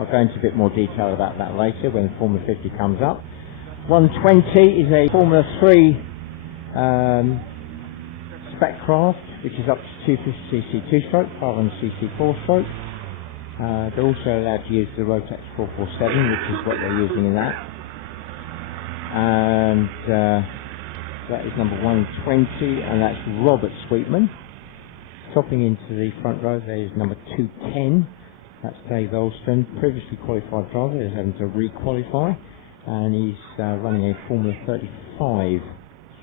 I'll go into a bit more detail about that later when Formula 50 comes up. 120 is a Formula 3 spec craft, which is up to 250cc 2-stroke, 500cc 4-stroke. They're also allowed to use the Rotax 447, which is what they're using in that. And that is number 120, and that's Robert Sweetman. Topping into the front row there is number 210. That's Dave Olston, previously qualified driver. He's having to re-qualify, and he's running a Formula 35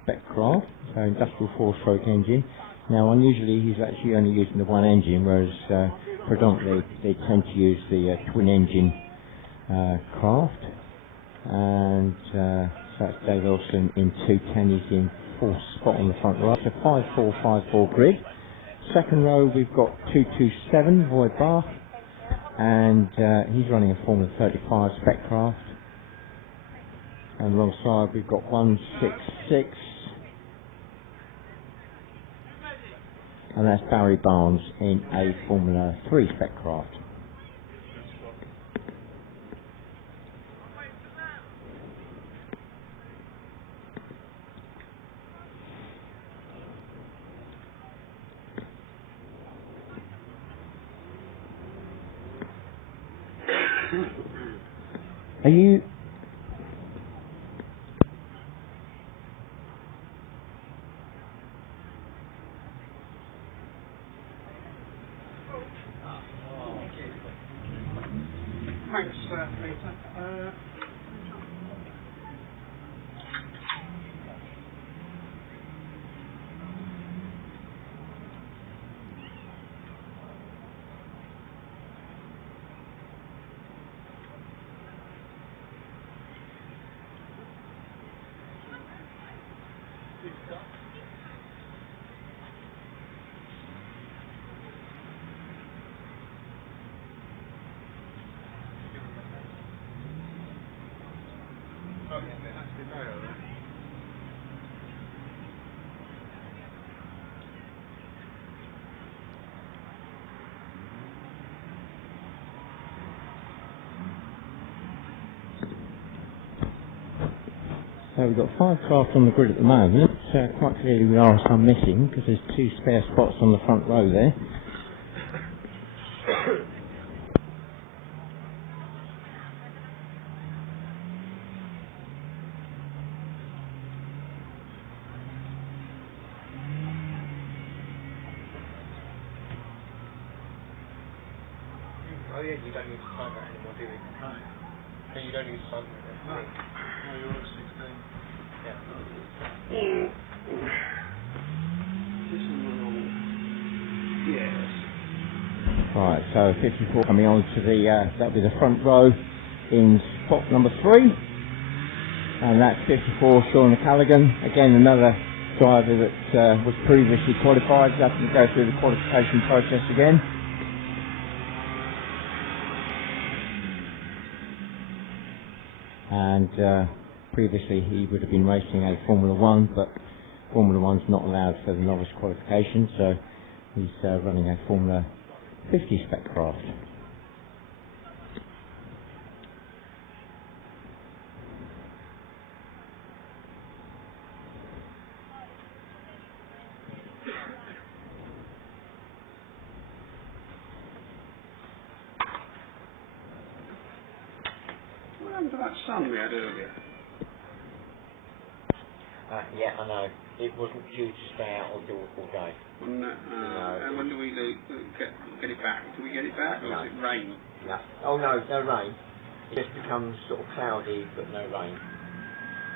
spec craft, so industrial 4-stroke engine. Now, unusually, he's actually only using the one engine, whereas predominantly they tend to use the twin engine craft. And so that's Dave Olston in 210. He's in 4th spot on the front row. So 5-4-5-4 grid. Second row we've got 227 Void Bath, and he's running a Formula 35 spec craft. And alongside we've got 166, and that's Barry Barnes in a Formula 3 spec craft. Are you... Thanks, Peter. So we've got 5 craft on the grid at the moment. Quite clearly we are some missing, because there's 2 spare spots on the front row there. Oh yeah, you don't need to sign that anymore, do you? No. So you don't need to sign that? No. No, you're at 16. Yeah. Yes. Right, so 54 coming on to the, that'll be the front row in spot number 3. And that's 54 Sean Callaghan. Again, another driver that was previously qualified, having to go through the qualification process again. And previously he would have been racing a Formula 1, but Formula 1's not allowed for the novice qualification, so he's running a Formula 50 spec craft. What happened to that sun we had earlier? Yeah, I know. It wasn't due to stay out all day. And when do we get it back? Do we get it back, or No. does it rain? No. Oh no, no rain. It just becomes sort of cloudy, but no rain.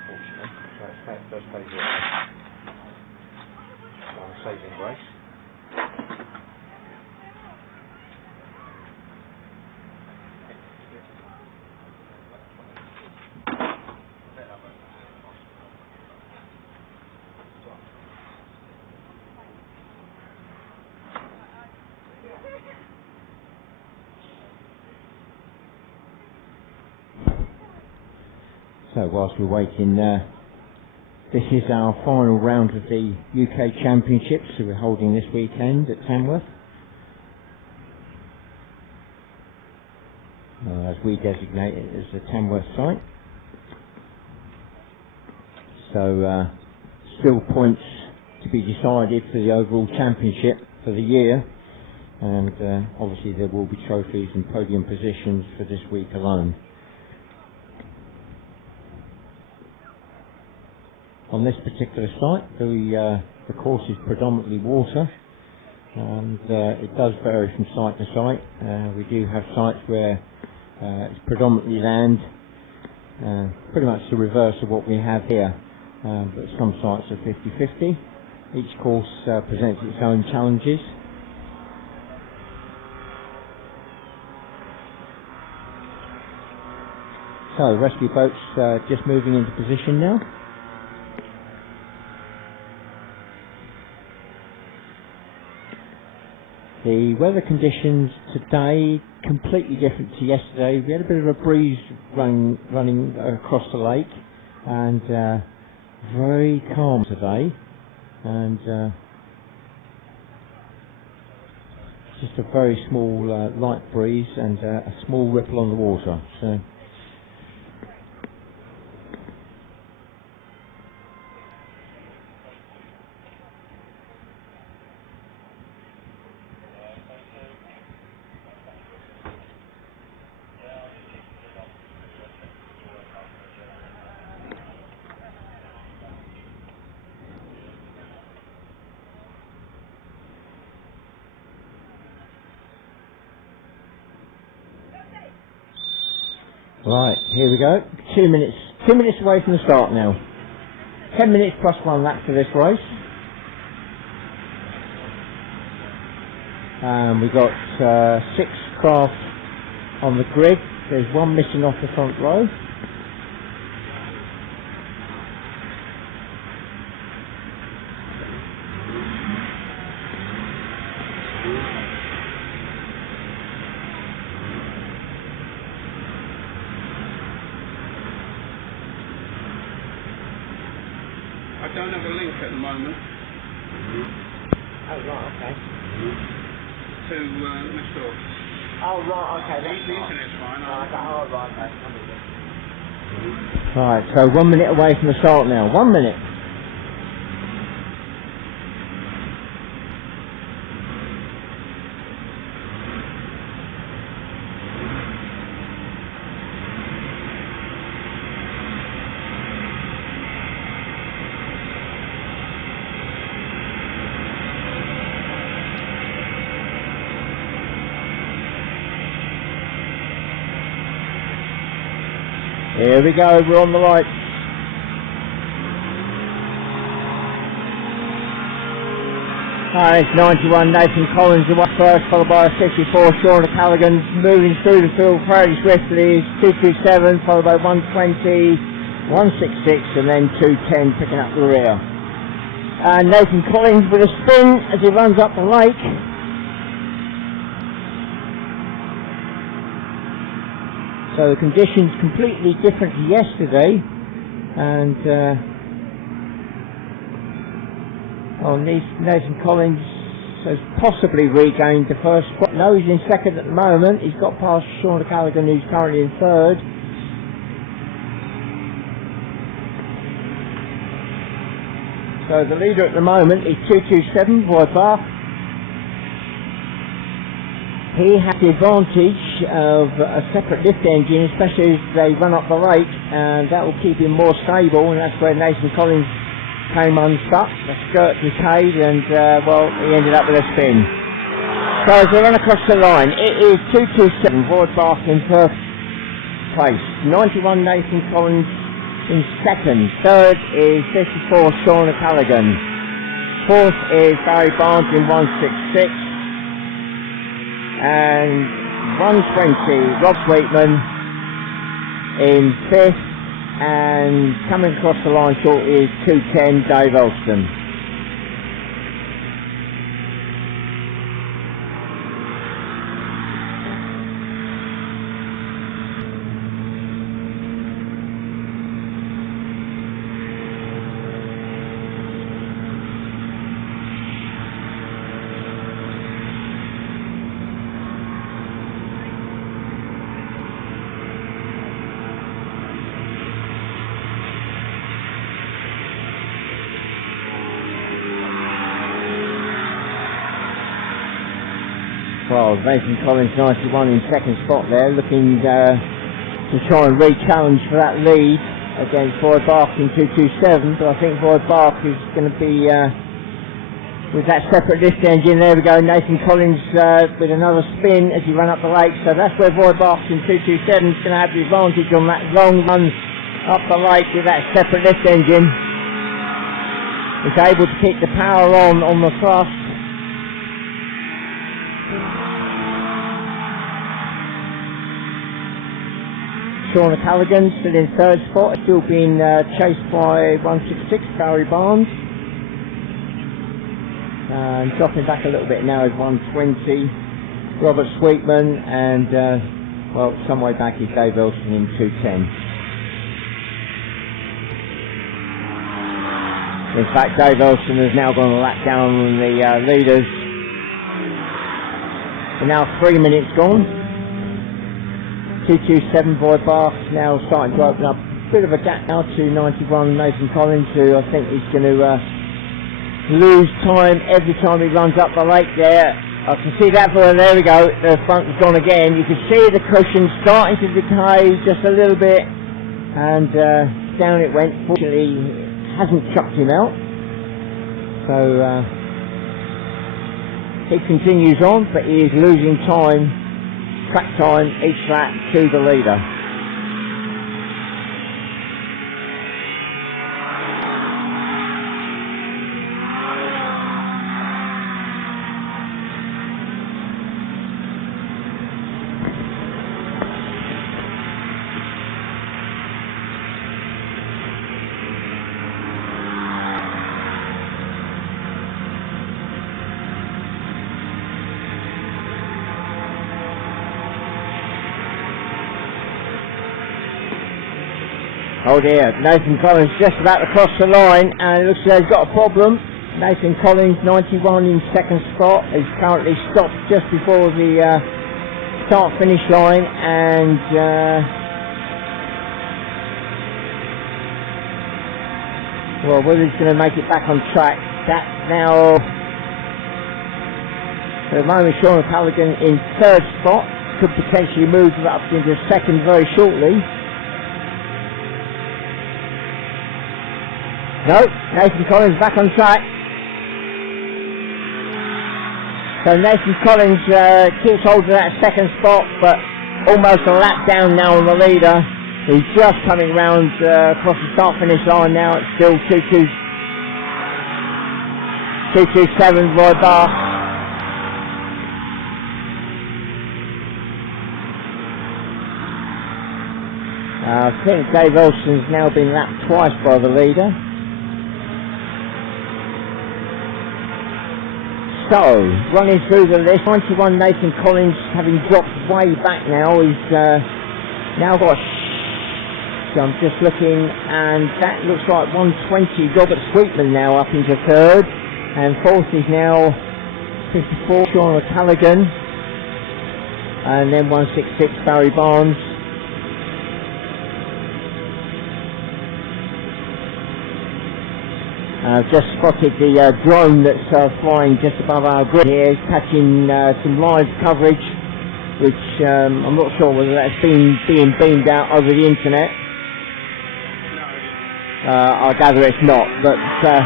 Fortunately. So it's first phase of saving grace. So whilst we're waiting, this is our final round of the UK Championships that we're holding this weekend at Tamworth. as we designate it as the Tamworth site. So still points to be decided for the overall championship for the year, and obviously there will be trophies and podium positions for this week alone. On this particular site, the course is predominantly water, and it does vary from site to site. We do have sites where it's predominantly land, pretty much the reverse of what we have here, but some sites are 50-50. Each course presents its own challenges. So, rescue boats just moving into position now. The weather conditions today completely different to yesterday. We had a bit of a breeze running across the lake, and very calm today, and just a very small light breeze and a small ripple on the water. So. Right, here we go. 2 minutes. 2 minutes away from the start now. 10 minutes plus 1 lap for this race. We've got 6 craft on the grid. There's 1 missing off the front row. I don't have a link at the moment. Oh, right, okay. To Mr. Oh, right, okay. The internet's fine. Right, so 1 minute away from the start now. 1 minute. Here we go, we're on the right. It's 91, Nathan Collins the one first, followed by 64, Sean Callaghan moving through the field fairly swiftly, 227, followed by 120, 166, and then 210 picking up the rear. And Nathan Collins with a spin as he runs up the lake. So the conditions completely different to yesterday, and Nathan Collins has possibly regained the first spot. No, he's in second at the moment. He's got past Sean Callaghan, who's currently in third. So the leader at the moment is 227, Roy Barth. He has the advantage of a separate lift engine, especially as they run up the lake, and that will keep him more stable, and that's where Nathan Collins came unstuck. The skirt decayed, and well, he ended up with a spin. So as they run across the line, it is 227, Roy Barth in first place, 91 Nathan Collins in second, third is 54 Sean Callaghan, fourth is Barry Barnes in 166, and 120 Rob Sweetman in fifth, and coming across the line short is 210 Dave Elston. Well, Nathan Collins 91 in second spot there, looking to try and re-challenge for that lead against Boyd Bark in 227, but I think Boyd Bark is going to be with that separate lift engine. There we go, Nathan Collins with another spin as he ran up the lake, so that's where Boyd Bark in 227 is going to have the advantage on that long run up the lake with that separate lift engine. He's able to keep the power on the thrust. Sean Callaghan still in third spot, still being chased by 166 Barry Barnes. And dropping back a little bit now is 120 Robert Sweetman, and well, some way back is Dave Wilson in 210. In fact, Dave Wilson has now gone a lap down on the leaders. We're now 3 minutes gone. 227 Boyd Bark now starting to open up a bit of a gap now to 91 Nathan Collins, who I think is going to lose time every time he runs up the lake there. I can see that for there we go, the front has gone again. You can see the cushion starting to decay just a little bit, and down it went. Fortunately, hasn't chucked him out, so he continues on, but he is losing time, track time each lap to the leader. Oh dear, Nathan Collins just about to cross the line, and it looks like he's got a problem. Nathan Collins, 91 in second spot, is currently stopped just before the start-finish line, and well, whether he's going to make it back on track, that's now, at the moment, Sean Callaghan in third spot, could potentially move up into second very shortly. No, Nathan Collins back on track. So Nathan Collins keeps hold of that second spot, but almost a lap down now on the leader. He's just coming round across the start-finish line now. It's still 227 Boyd Bark. I think Dave Olsen's now been lapped twice by the leader. So, running through the list, 91 Nathan Collins, having dropped way back now, he's now got, so I'm just looking, and that looks like 120 Robert Sweetman now up into third, and fourth is now 54 Sean Callaghan, and then 166 Barry Barnes. I've just spotted the drone that's flying just above our grid here, catching some live coverage, which I'm not sure whether that's being beamed out over the internet. I gather it's not, but so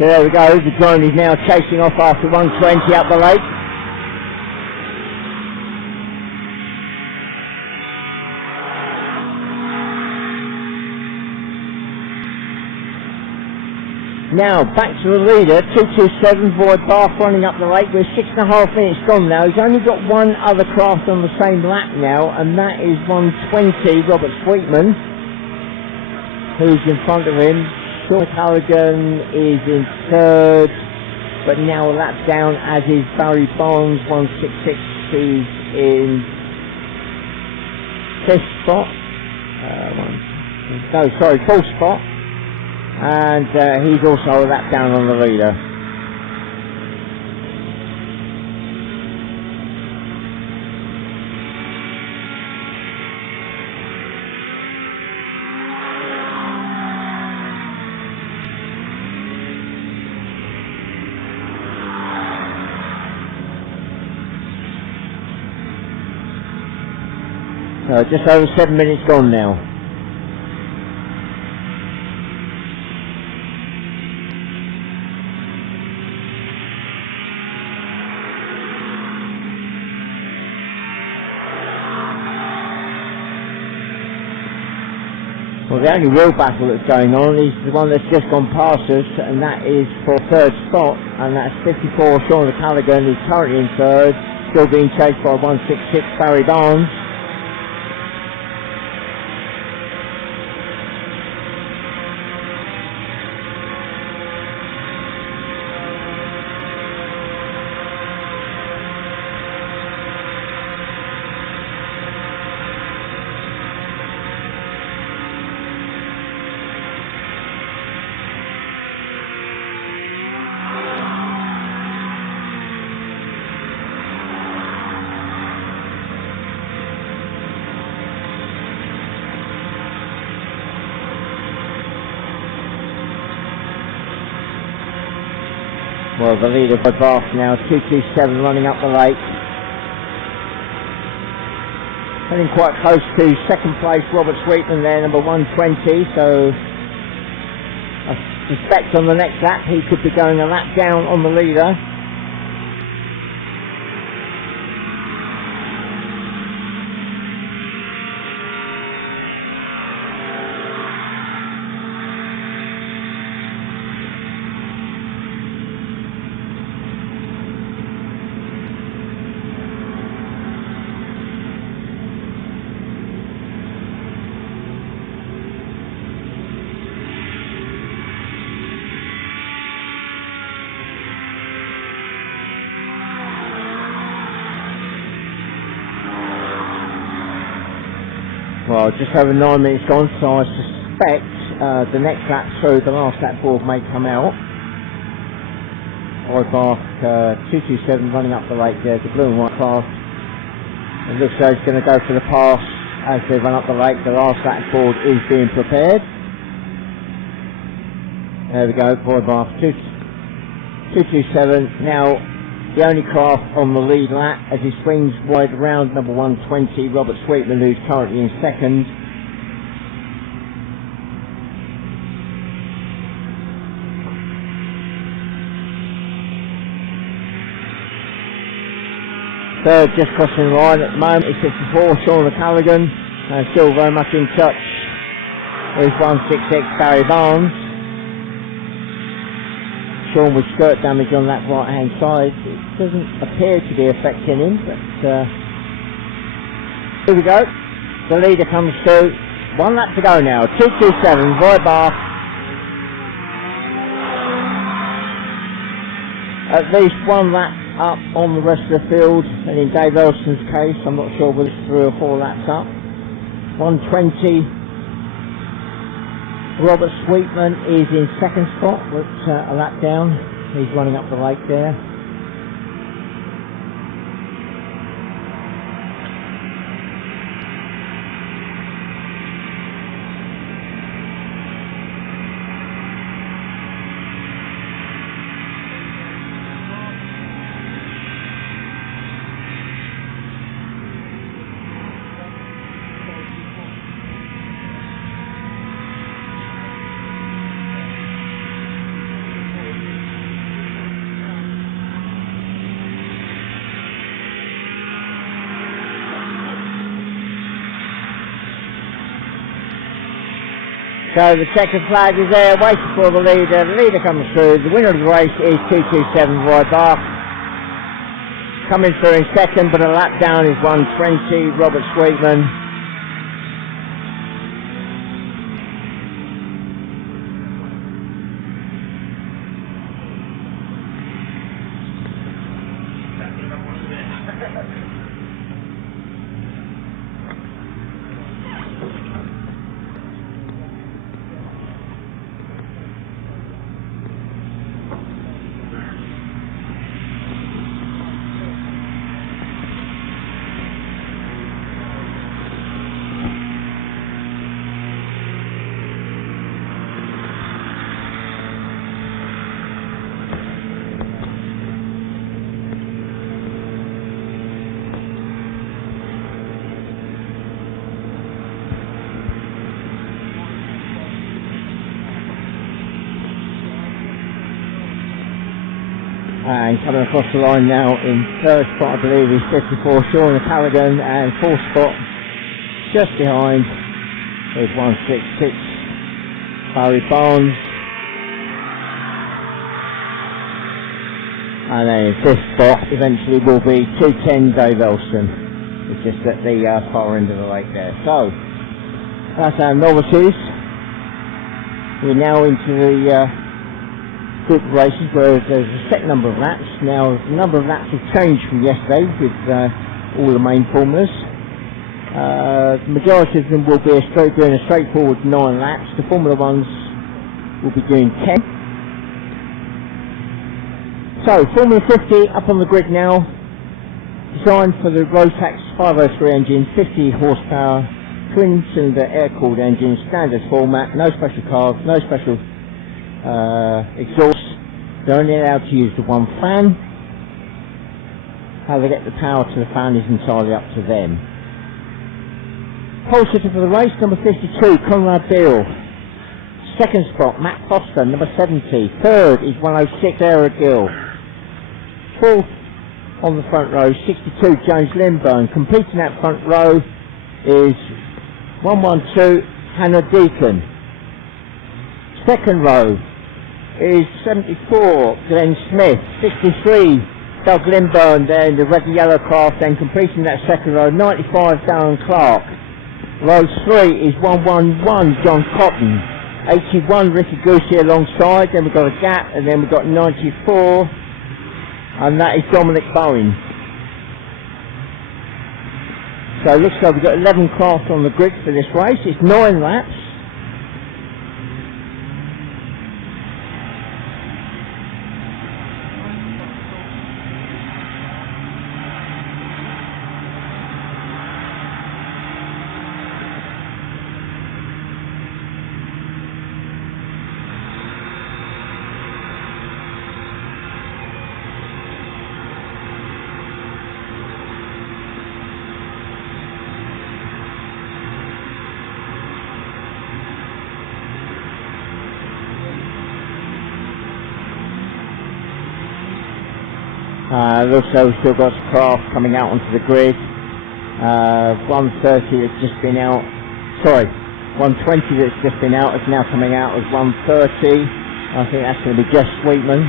there we go, the drone is now chasing off after 120 up the lake. Now, back to the leader, 227 Boyd Bark running up the lake. We're 6.5 minutes gone now. He's only got one other craft on the same lap now, and that is 120 Robert Sweetman, who's in front of him. Sean Callaghan is in third, but now a lap down, as is Barry Barnes, 166, who's in fifth spot. Fourth spot. And he's also a lap down on the leader. Just over 7 minutes gone now. Well, the only real battle that's going on is the one that's just gone past us, and that is for third spot, and that's 54 Sean Callaghan, who's currently in third, still being chased by 166 Barry Barnes. Well, the leader by Bath now, 227 running up the lake. Heading quite close to second place, Robert Sweetman there, number 120, so I suspect on the next lap he could be going a lap down on the leader. Well, just over 9 minutes gone, so I suspect the next lap through, the last lap board may come out. Hovercraft 227 running up the lake there, the blue and white craft. It looks like it's going to go for the pass as they run up the lake. The last lap board is being prepared. There we go, Hovercraft 227. Now, the only craft on the lead lap as he swings wide around, number 120, Robert Sweetman, who's currently in second. Third just crossing the line at the moment is 54, Sean Callaghan, still very much in touch with 166 Barry Barnes. Sean with skirt damage on that right hand side. It doesn't appear to be affecting him, but here we go. The leader comes through. 1 lap to go now. 227, Roy Bath. At least 1 lap up on the rest of the field, and in Dave Elston's case, I'm not sure whether it's 3 or 4 laps up. 120. Robert Sweetman is in second spot, but a lap down. He's running up the lake there. So the checkered flag is there, waiting for the leader. The leader comes through. The winner of the race is 227 Roy Bath. Coming through in second, but a lap down is 120 Robert Sweetman. And coming across the line now in third spot, I believe, is 54 Sean Callaghan, and fourth spot just behind is 166 Barry Barnes. And then in fifth spot eventually will be 210 Dave Elston. It's just at the far end of the lake there. So that's our novices. We're now into the group races where there's a set number of laps. Now the number of laps have changed from yesterday with all the main formulas. The majority of them will be doing a straightforward 9 laps. The Formula 1s will be doing 10. So Formula 50 up on the grid now, designed for the Rotax 503 engine, 50 horsepower, twin cylinder air-cooled engine, standard format, no special carbs, no special exhaust. They're only allowed to use the one fan. How they get the power to the fan is entirely up to them. Pole sitter for the race, number 52, Conrad Beale. Second spot, Matt Foster, number 70. Third is 106, Sarah Gill. Fourth on the front row, 62, James Lindburn. Completing that front row is 112, Hannah Deacon. Second row is 74, Glenn Smith. 63, Doug Lindburn there in the red and yellow craft, then completing that second row, 95, Darren Clark. Row 3 is 111, John Cotton. 81, Ricky Goosey alongside, then we've got a gap, and then we've got 94, and that is Dominic Bowen. So it looks like we've got 11 craft on the grid for this race. It's 9 laps. Looks like we've still got craft coming out onto the grid. 130 that's just been out, 120 that's just been out is now coming out as 130. I think that's going to be Jeff Sweetman.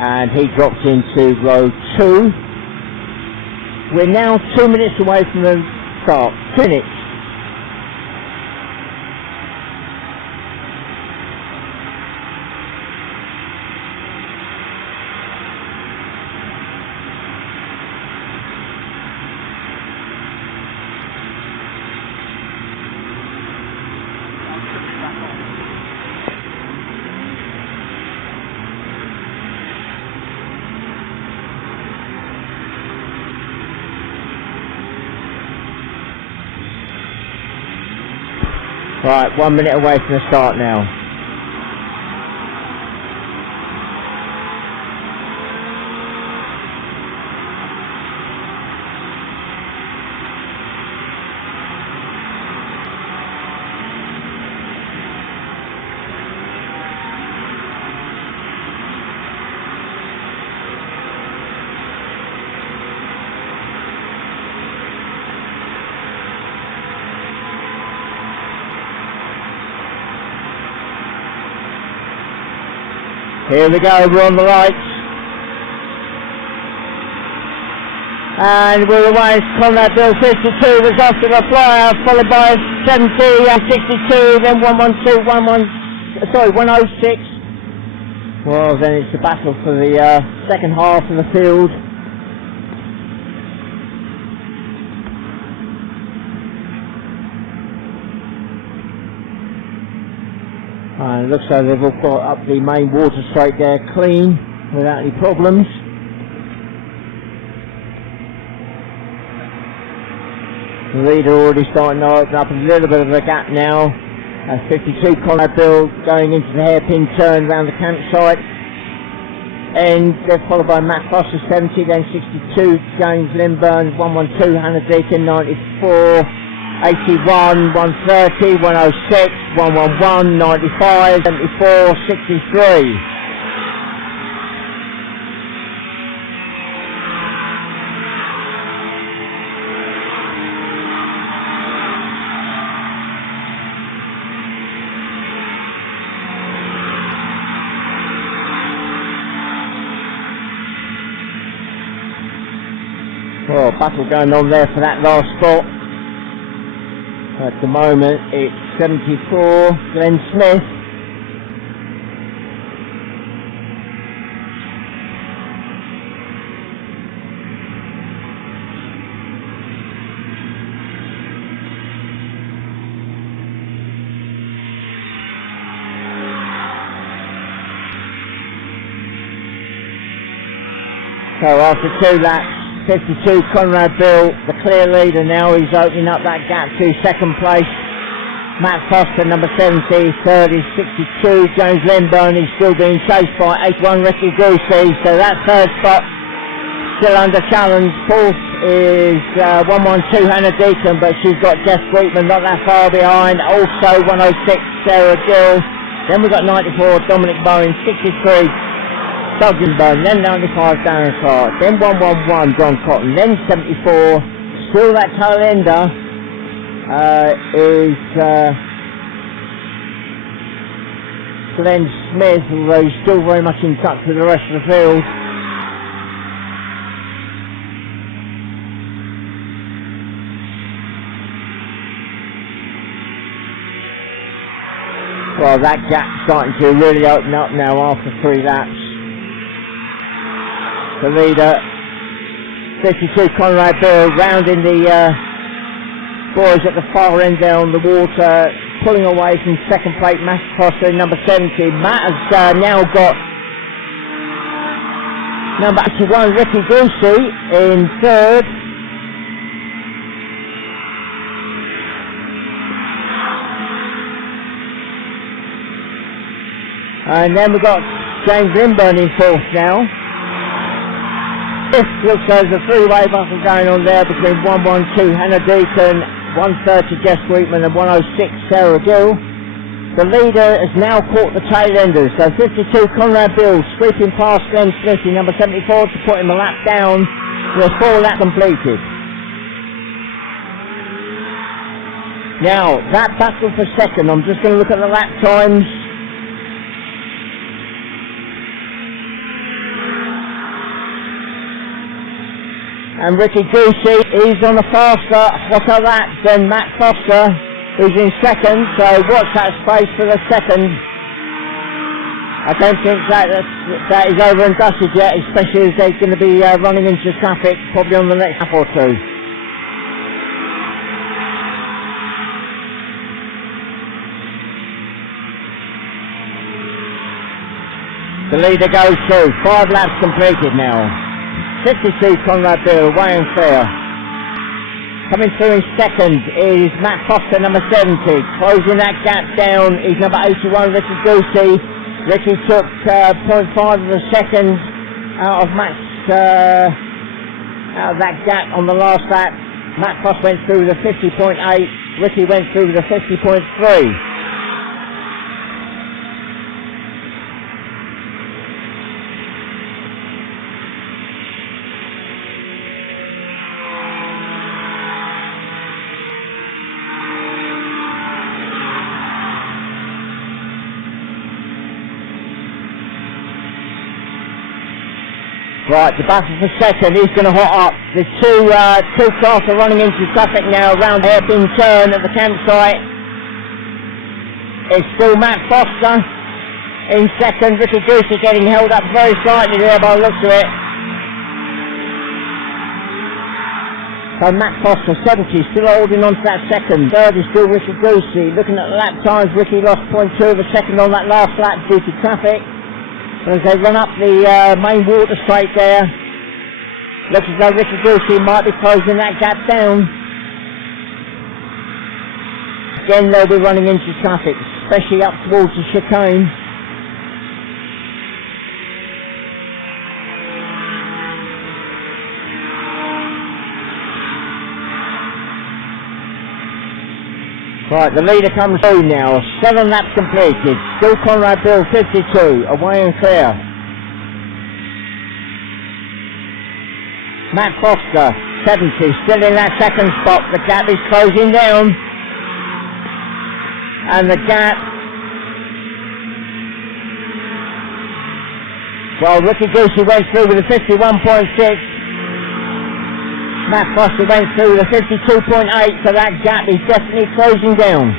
And he dropped into row 2. We're now 2 minutes away from the start. 2 minutes. Right, 1 minute away from the start now. Here we go, we're on the lights. And we're away, Conrad Bill 52 was after the flyer, followed by 70 and 62, then 112, 106. Well, then it's the battle for the second half of the field. And it looks like they've all got up the main water straight there clean, without any problems. The leader already starting to open up a little bit of a gap now. And 52 Conrad Bill going into the hairpin turn around the campsite. end. They're followed by Matt Foster 70, then 62 James Lindburn, 112 Hannah Deacon, 94 81 130 106 111 95 74 63. Well, battle going on there for that last spot. At the moment, it's 74, Glenn Smith. So after 2 laps, 52 Conrad Bill, the clear leader now. He's opening up that gap to second place. Matt Foster, number 70, third is 62 James Lindburn. He's still being chased by 81 Ricky Goosey. So that third spot still under challenge. Fourth is 112 Hannah Deacon, but she's got Jess Sweetman not that far behind. Also 106 Sarah Gill. Then we've got 94 Dominic Bowen, 63 Doug Lindburn, then 95 Darren Clark, then 111 John Cotton, then 74. Still that tail ender is Glenn Smith, although he's still very much in touch with the rest of the field. Well, that gap's starting to really open up now after 3 laps. The leader, 52 Conrad Bill, rounding the boys at the far end there on the water, pulling away from second plate Matt Foster in number 70. Matt has now got number 81 Ricky Goosey in third. And then we've got James Lindburn in fourth now. This looks like there's a 3-way battle going on there between 112 Hannah Deacon, 130 Jess Sweetman and 106 Sarah Gill. The leader has now caught the tail enders, so 52 Conrad Bill sweeping past Glenn Smith in number 74 to put him a lap down with 4 laps completed. Now, that battle for second, I'm just going to look at the lap times. And Ricky Goosey is on a faster, hotter lap than Matt Foster, who's in second, so watch that space for the second. I don't think that is over and dusted yet, especially as they're going to be running into traffic probably on the next lap or 2. The leader goes through, 5 laps completed now. 52 Conrad Bill, away and fair. Coming through in second is Matt Foster, number 70. Closing that gap down is number 81, Ricky Goosey. Ricky took 0.5 of a second out of that gap on the last lap. Matt Foster went through with a 50.8. Ricky went through with a 50.3. Right, the battle for second is going to hot up. The two cars are running into traffic now around the hairpin turn at the campsite. It's still Matt Foster in second. Ricky Goosey getting held up very slightly there by the looks of it. So Matt Foster, 70, still holding on to that second. Third is still Ricky Goosey. Looking at the lap times, Ricky lost 0.2 of a second on that last lap due to traffic. As they run up the main water straight there, looks as though Ricky Goosey might be closing that gap down. Again, they'll be running into traffic, especially up towards the chicane. Right, the leader comes through now. 7 laps completed. Still Conrad Bill, 52. Away and clear. Matt Foster, 70. Still in that second spot. The gap is closing down. And the gap... Well, Ricky Goosey went through with a 51.6. Matt Foster went through the 52.8, so that gap is definitely closing down.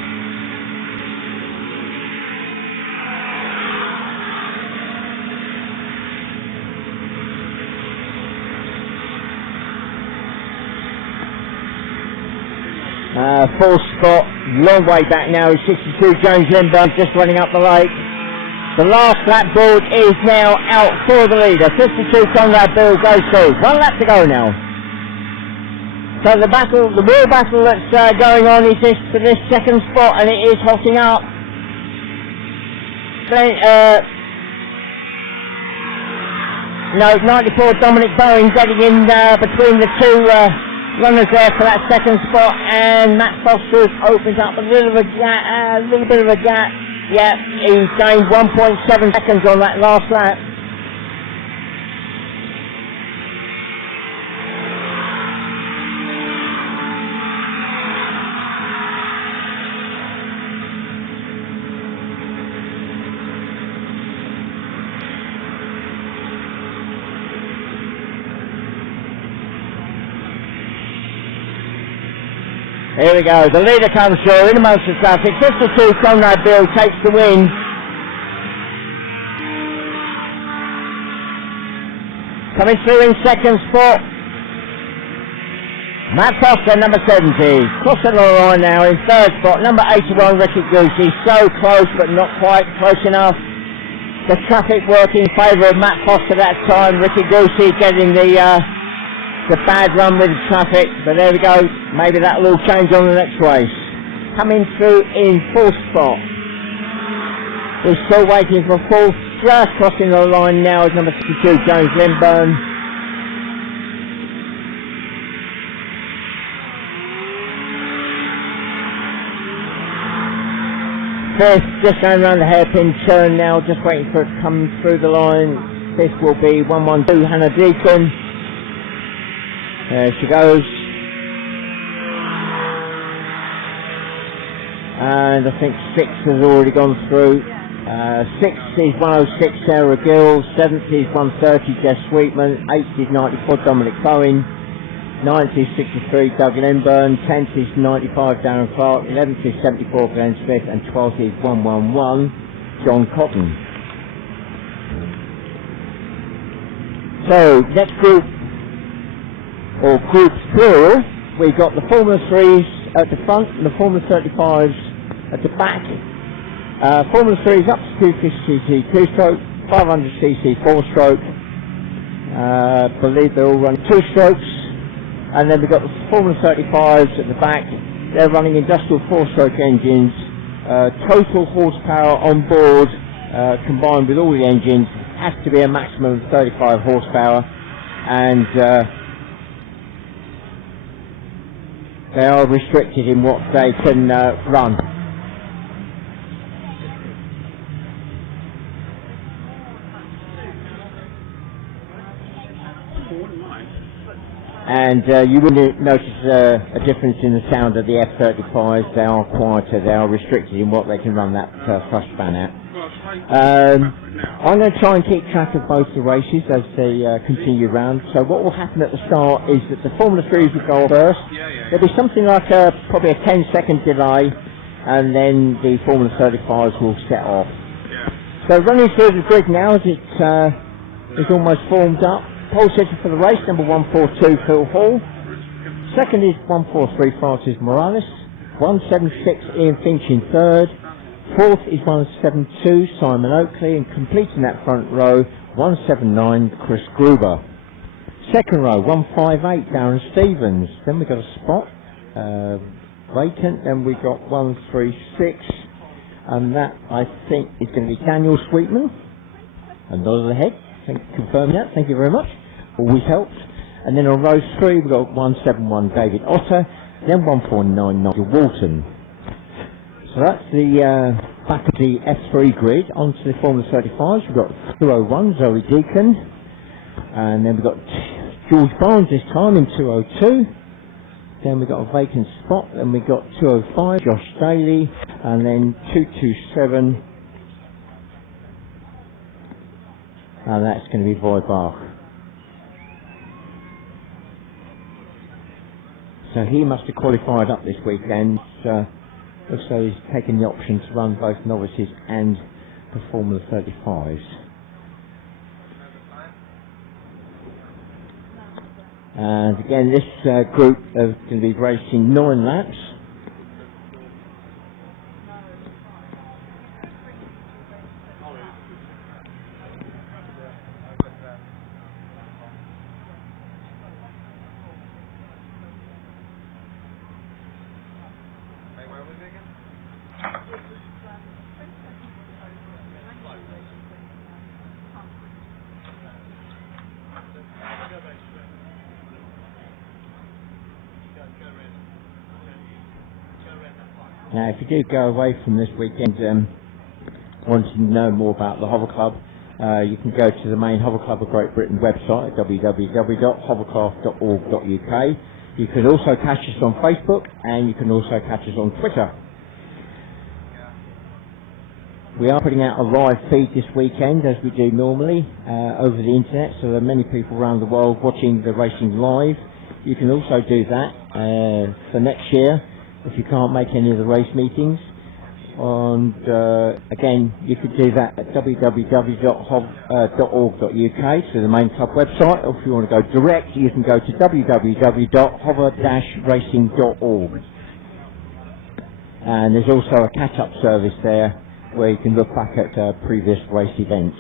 Fourth spot, long way back now, is 62 James Lindbergh, just running up the lake. The last lap board is now out for the leader. 52 Conrad Bill goes through. 1 lap to go now. So the battle, the real battle that's going on is this for this second spot, and it is hotting up. No, 94 Dominic Bowen getting in between the two runners there for that second spot, and Matt Foster's opens up a little bit of a gap. Yeah, he's gained 1.7 seconds on that last lap. Here we go, the leader comes through in amongst the traffic. 52 Conrad Bill takes the win. Coming through in second spot, Matt Foster, number 70. Crossing the line now in third spot, number 81 Ricky Goosey. So close but not quite close enough. The traffic working in favour of Matt Foster that time. Ricky Goosey getting the bad run with the traffic, but there we go, maybe that'll all change on the next race. Coming through in fourth spot, we're still waiting for fourth, just crossing the line now is number 62 James Lindburn. Fifth, just going around the hairpin turn now, just waiting for it to come through the line. Fifth will be 112 Hannah Deacon. There she goes. And I think 6th has already gone through. 6th is 106 Sarah Gill. 7th is 130 Jess Sweetman. 8th is 94 Dominic Bowen. 9th is 63 Doug Lindburn. 10th is 95 Darren Clark. 11th is 74 Glenn Smith. And 12th is 111 John Cotton. So, next group, or groups plural, we've got the Formula 3s at the front and the Formula 35s at the back. Formula 3s up to 250cc 2-stroke, 500cc 4-stroke. Believe they're all running 2-strokes. And then we've got the Formula 35s at the back. They're running industrial 4-stroke engines. Total horsepower on board, combined with all the engines, has to be a maximum of 35 horsepower. And they are restricted in what they can run. And you wouldn't notice a difference in the sound of the F-35s. They are quieter, they are restricted in what they can run that thrust span at. I'm going to try and keep track of both the races as they continue round. So what will happen at the start is that the Formula 3s will go first. There'll be something like probably a 10-second delay, and then the Formula 35s will set off. So running through the grid now as it is almost formed up. Pole sitter for the race, number 142 Phil Hall. Second is 143 Francis Morales. 176 Ian Finch in third. Fourth is 172 Simon Oakley, and completing that front row 179 Chris Gruber. Second row 158 Darren Stevens. Then we got a spot vacant. Then we got 136, and that I think is going to be Daniel Sweetman. And nod of the head. Confirm that. Thank you very much. Always helps. And then on row 3 we've got 171 David Otter. Then 149 Nigel Walton. So that's the back of the F3 grid. Onto the Formula 35s, we've got 201, Zoe Deacon. And then we've got George Barnes this time in 202. Then we've got a vacant spot. Then we've got 205, Josh Daly. And then 227. And that's going to be Voibach. So he must have qualified up this weekend. Also he's taken the option to run both novices and the Formula 35s. And again, this group are going to be racing 9 laps. Now, if you do go away from this weekend wanting to know more about the Hover Club, you can go to the main Hover Club of Great Britain website at www.hovercraft.org.uk. You can also catch us on Facebook, and you can also catch us on Twitter. We are putting out a live feed this weekend, as we do normally, over the internet, so there are many people around the world watching the racing live. You can also do that for next year, if you can't make any of the race meetings. And again, you could do that at www.hov.org.uk, so the main club website, or if you want to go direct, you can go to www.hover-racing.org. And there's also a catch-up service there, where you can look back at previous race events.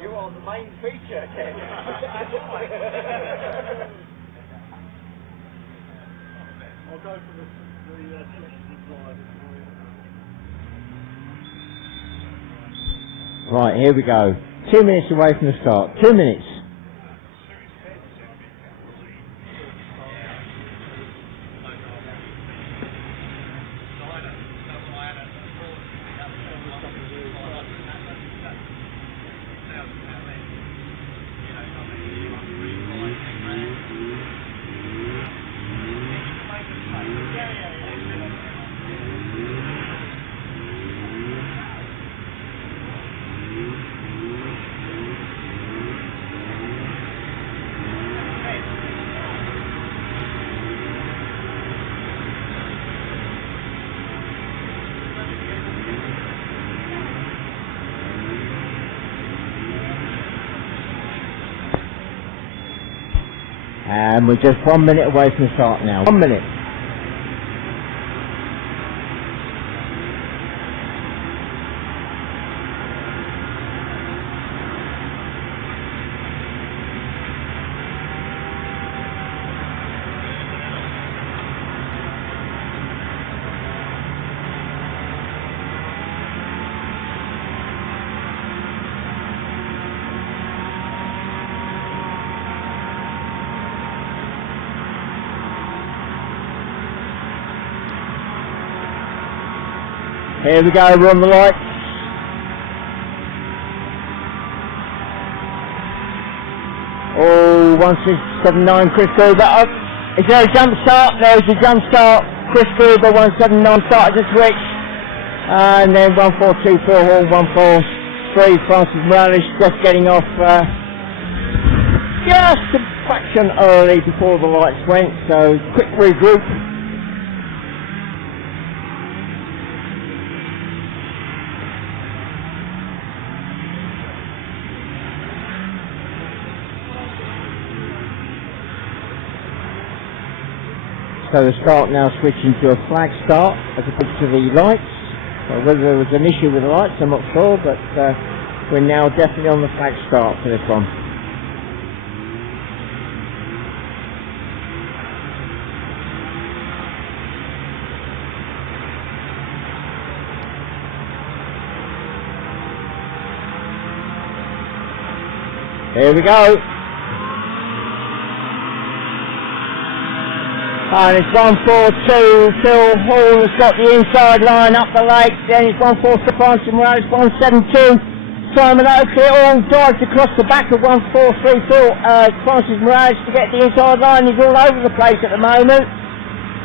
You are the main feature, Ken. I'll go for the selection drive. Right, here we go. 2 minutes away from the start. 2 minutes. And we're just 1 minute away from the start now. 1 minute. Here we go, we're on the lights. Oh, 1679 Chris Gruber. Oh, is there a jump start? There's a jump start. Chris Gruber, 179 started to switch. And then 1424 Hall, 143 Francis Morales just getting off just a fraction early before the lights went, so quick regroup. So the start now switching to a flag start as opposed to the lights. So whether there was an issue with the lights, I'm not sure, but we're now definitely on the flag start for this one. Here we go. And it's 142, Phil Hall has got the inside line up the lake, then it's 143 Francis Morales, 172 Simon Oakley, all drives across the back of 143 Phil Francis Morales to get the inside line. He's all over the place at the moment.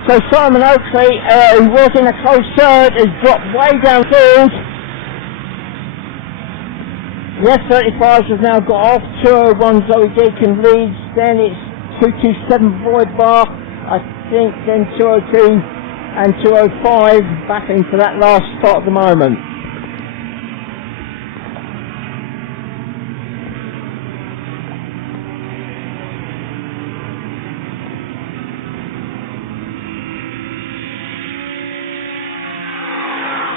So Simon Oakley, who was in a close third, has dropped way downfield. The F-35s have now got off. 201 Zoe Deacon leads, then it's 227 Void Bar, I think, then 202 and 205 battling for that last spot at the moment.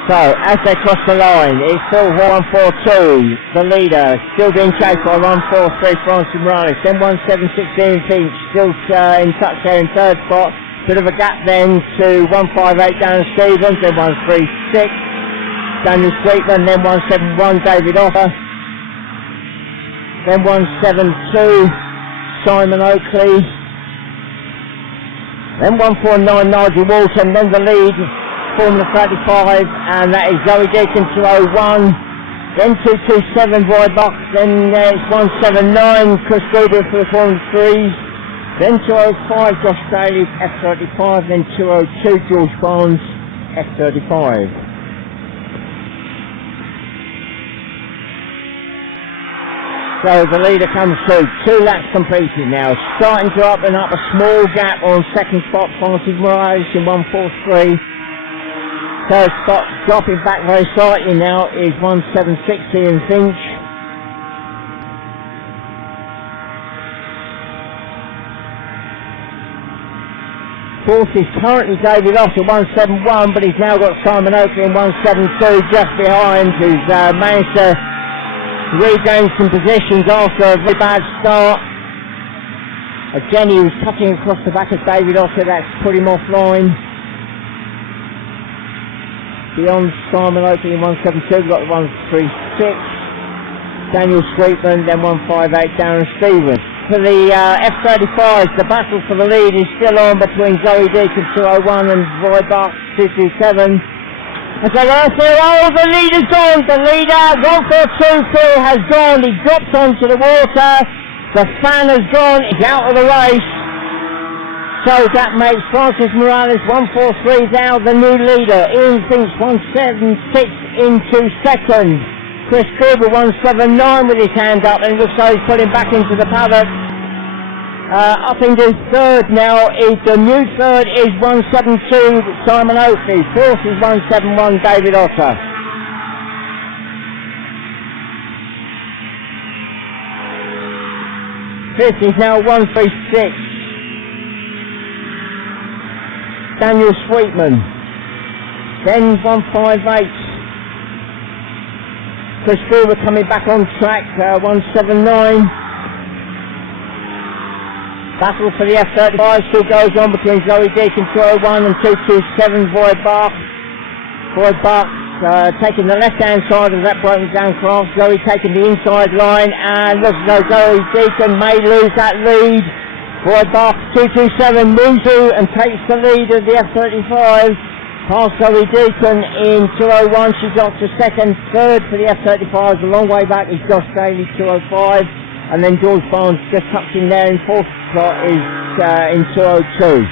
So, as they cross the line, it's still 142, the leader, still being chased by 143 Francis Morales, then 176 Finch, still in touch there in third spot, bit of a gap then to 158 Darren Stevens, then 136 Daniel Sweetman, then 171 David Offer, then 172 Simon Oakley, then 149 Nigel Walton, then the lead, Formula 35, and that is Zoe Deacon 201, then 227 Roy Box, then it's 179 Chris Gruber for the Formula 3s, then 205 Josh Daly F35, then 202 George Barnes F35. So the leader comes through, 2 laps completed now, starting to open up a small gap on second spot, Francis Morales in 143. Third spot, dropping back very slightly now, is 176 Ian Finch. Fourth is currently David Oss at 171, but he's now got Simon Oakley in 172 just behind, who's managed to regain some positions after a very bad start. Again, he was cutting across the back of David Otter, that's put him offline. Beyond Simon Oakley in 172, we've got the 136, Daniel Sweetman, then 158 Darren Stevens. For the F-35s, the battle for the lead is still on between Zoe Deacon 201 and Roy Bach 227. As they go through, oh, the leader's gone, the leader, 142 Phil has gone, he drops onto the water, the fan has gone, he's out of the race. So that makes Francis Morales 143 now the new leader. Ian Finch 176 into second. Chris Gruber 179 with his hand up, and looks like he's putting back into the paddock. Up into third now is the new third is 172 Simon Oakley. Fourth is 171 David Otter. Fifth is now 136. Daniel Sweetman, then 158. Chris Gruber coming back on track, 179. Battle for the F-35 still goes on between Zoe Deacon 201 and 227 Void Bach. Void Bach taking the left-hand side of that broken down cross. Zoe taking the inside line, and looks as though Zoe Deacon may lose that lead. Void Bach 227 moves through and takes the lead of the F-35. Past Zoe Deacon in 201, she got to second. Third for the F-35s, a long way back is Josh Daly 205. And then George Barnes just tucked in there in fourth slot is in 202.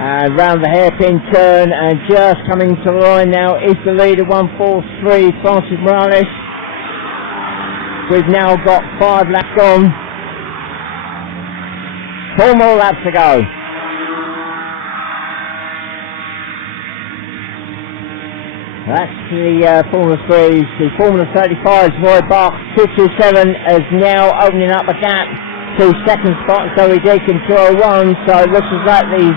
And round the hairpin turn, and just coming to the line now is the leader 143 Francis Morales. We've now got 5 laps gone. 4 more laps to go. That's the Formula 3s. The Formula 35's Roy Bach 227 is now opening up a gap to second spot, Zoe Deacon 201. So it looks as though these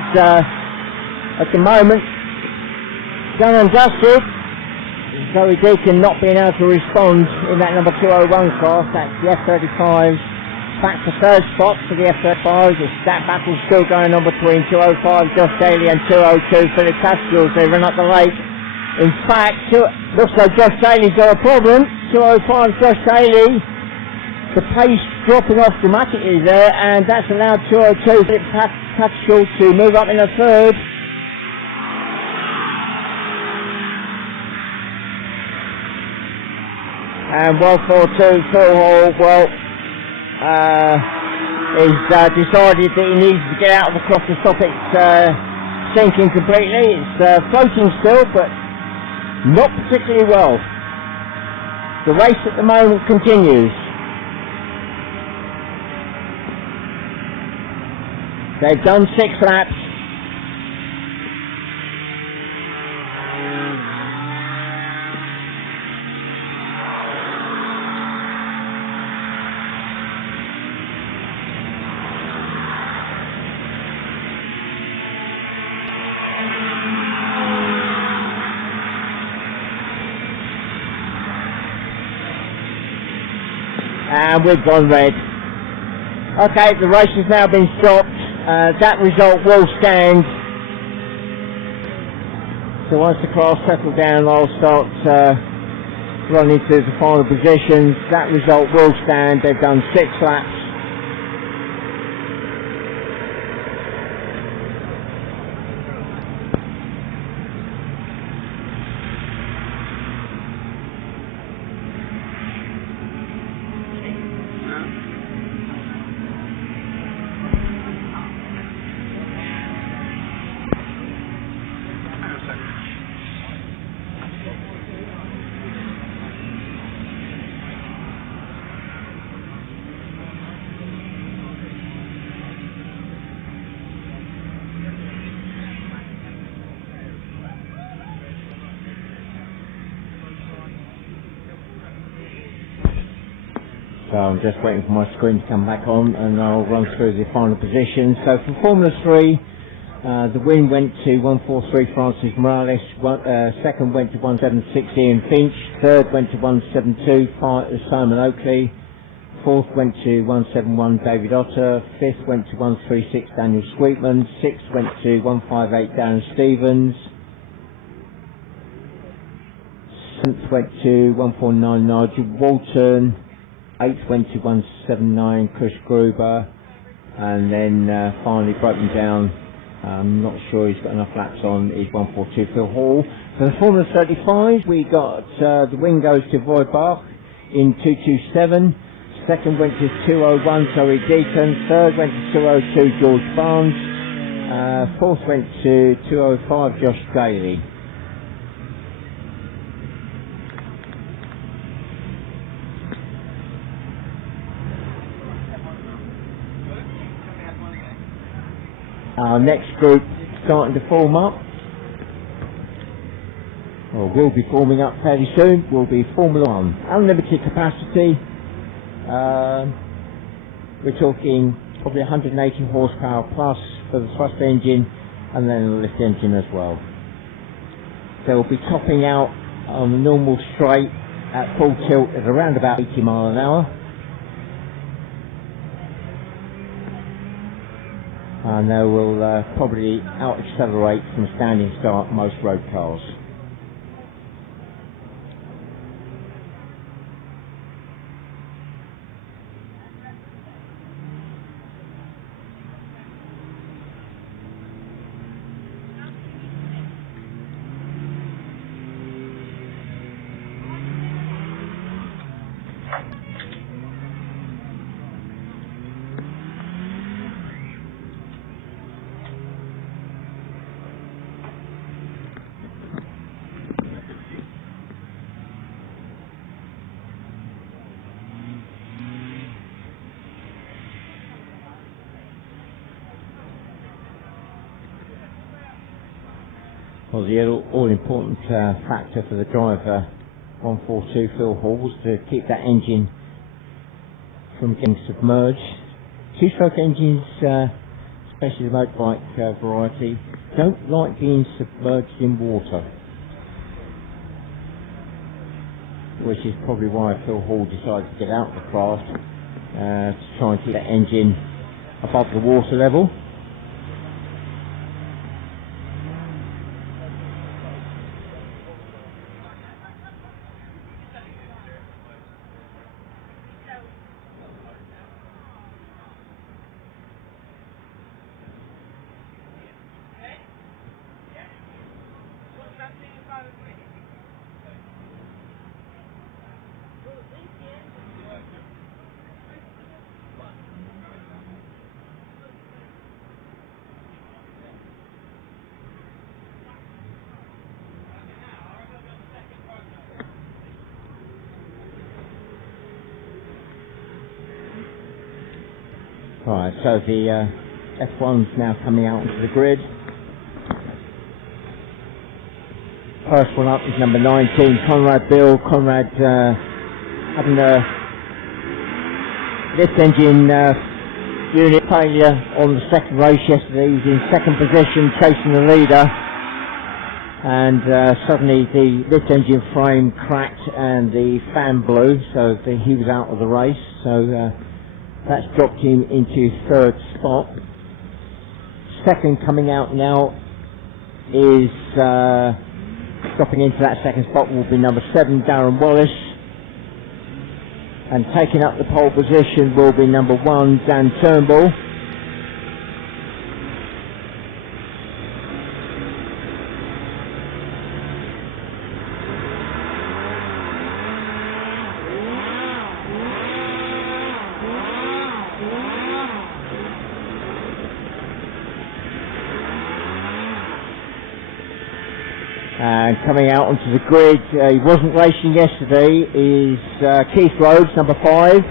at the moment done and dusted. Zoe Deacon not being able to respond in that number 201 class. That's the F35. Back to third spot for the F35. That battle's still going on between 205 Josh Daly and 202 Philip Catskills. They run up the lake. In fact, looks like Josh Daly's got a problem. 205 Josh Daly. The pace dropping off dramatically there, and that's allowed 202 Philip Catskills to move up in the third. And 142 Phil Hall, well, he's decided that he needs to get out of the cross to stop it sinking completely. It's floating still, but not particularly well. The race at the moment continues. They've done 6 laps. And we've gone red. Okay, the race has now been stopped. That result will stand. So once the cars settle down, I'll start running to the final positions. That result will stand. They've done 6 laps. So I'm just waiting for my screen to come back on, and I'll run through the final position. So for Formula 3, the win went to 143 Francis Morales, second went to 176 Ian Finch, third went to 172 Simon Oakley, fourth went to 171 David Otter, fifth went to 136 Daniel Sweetman, sixth went to 158 Darren Stevens, seventh went to 149 Nigel Walton, 8th went to 179 Chris Gruber, and then finally broken down, I'm not sure he's got enough laps on, is 142 Phil Hall. For the Formula 35, we got the win goes to Voidbach in 227, second went to 201 Zoe Deacon, third went to 202 George Barnes, fourth went to 205 Josh Daly. Our next group starting to form up, or will be forming up fairly soon, will be Formula 1. Unlimited capacity, we're talking probably 180 horsepower plus for the thrust engine, and then a lift engine as well. So we'll be topping out on the normal straight at full tilt at around about 80 miles an hour. And they will probably out-accelerate from standing start most road cars. Well, the all-important factor for the driver, 142 Phil Hall, was to keep that engine from getting submerged. Two-stroke engines, especially the motorbike variety, don't like being submerged in water. which is probably why Phil Hall decided to get out of the craft to try and keep that engine above the water level. Right, so the F1's now coming out onto the grid. First one up is number 19, Conrad Bill. Conrad having a lift engine unit failure on the second race yesterday. He was in second position chasing the leader, and suddenly the lift engine frame cracked and the fan blew, so he was out of the race. So that's dropped him into third spot. Second coming out now is dropping into that second spot will be number 7, Darren Wallace. And taking up the pole position will be number 1, Dan Turnbull. And coming out onto the grid, he wasn't racing yesterday, is Keith Rhodes, number 5.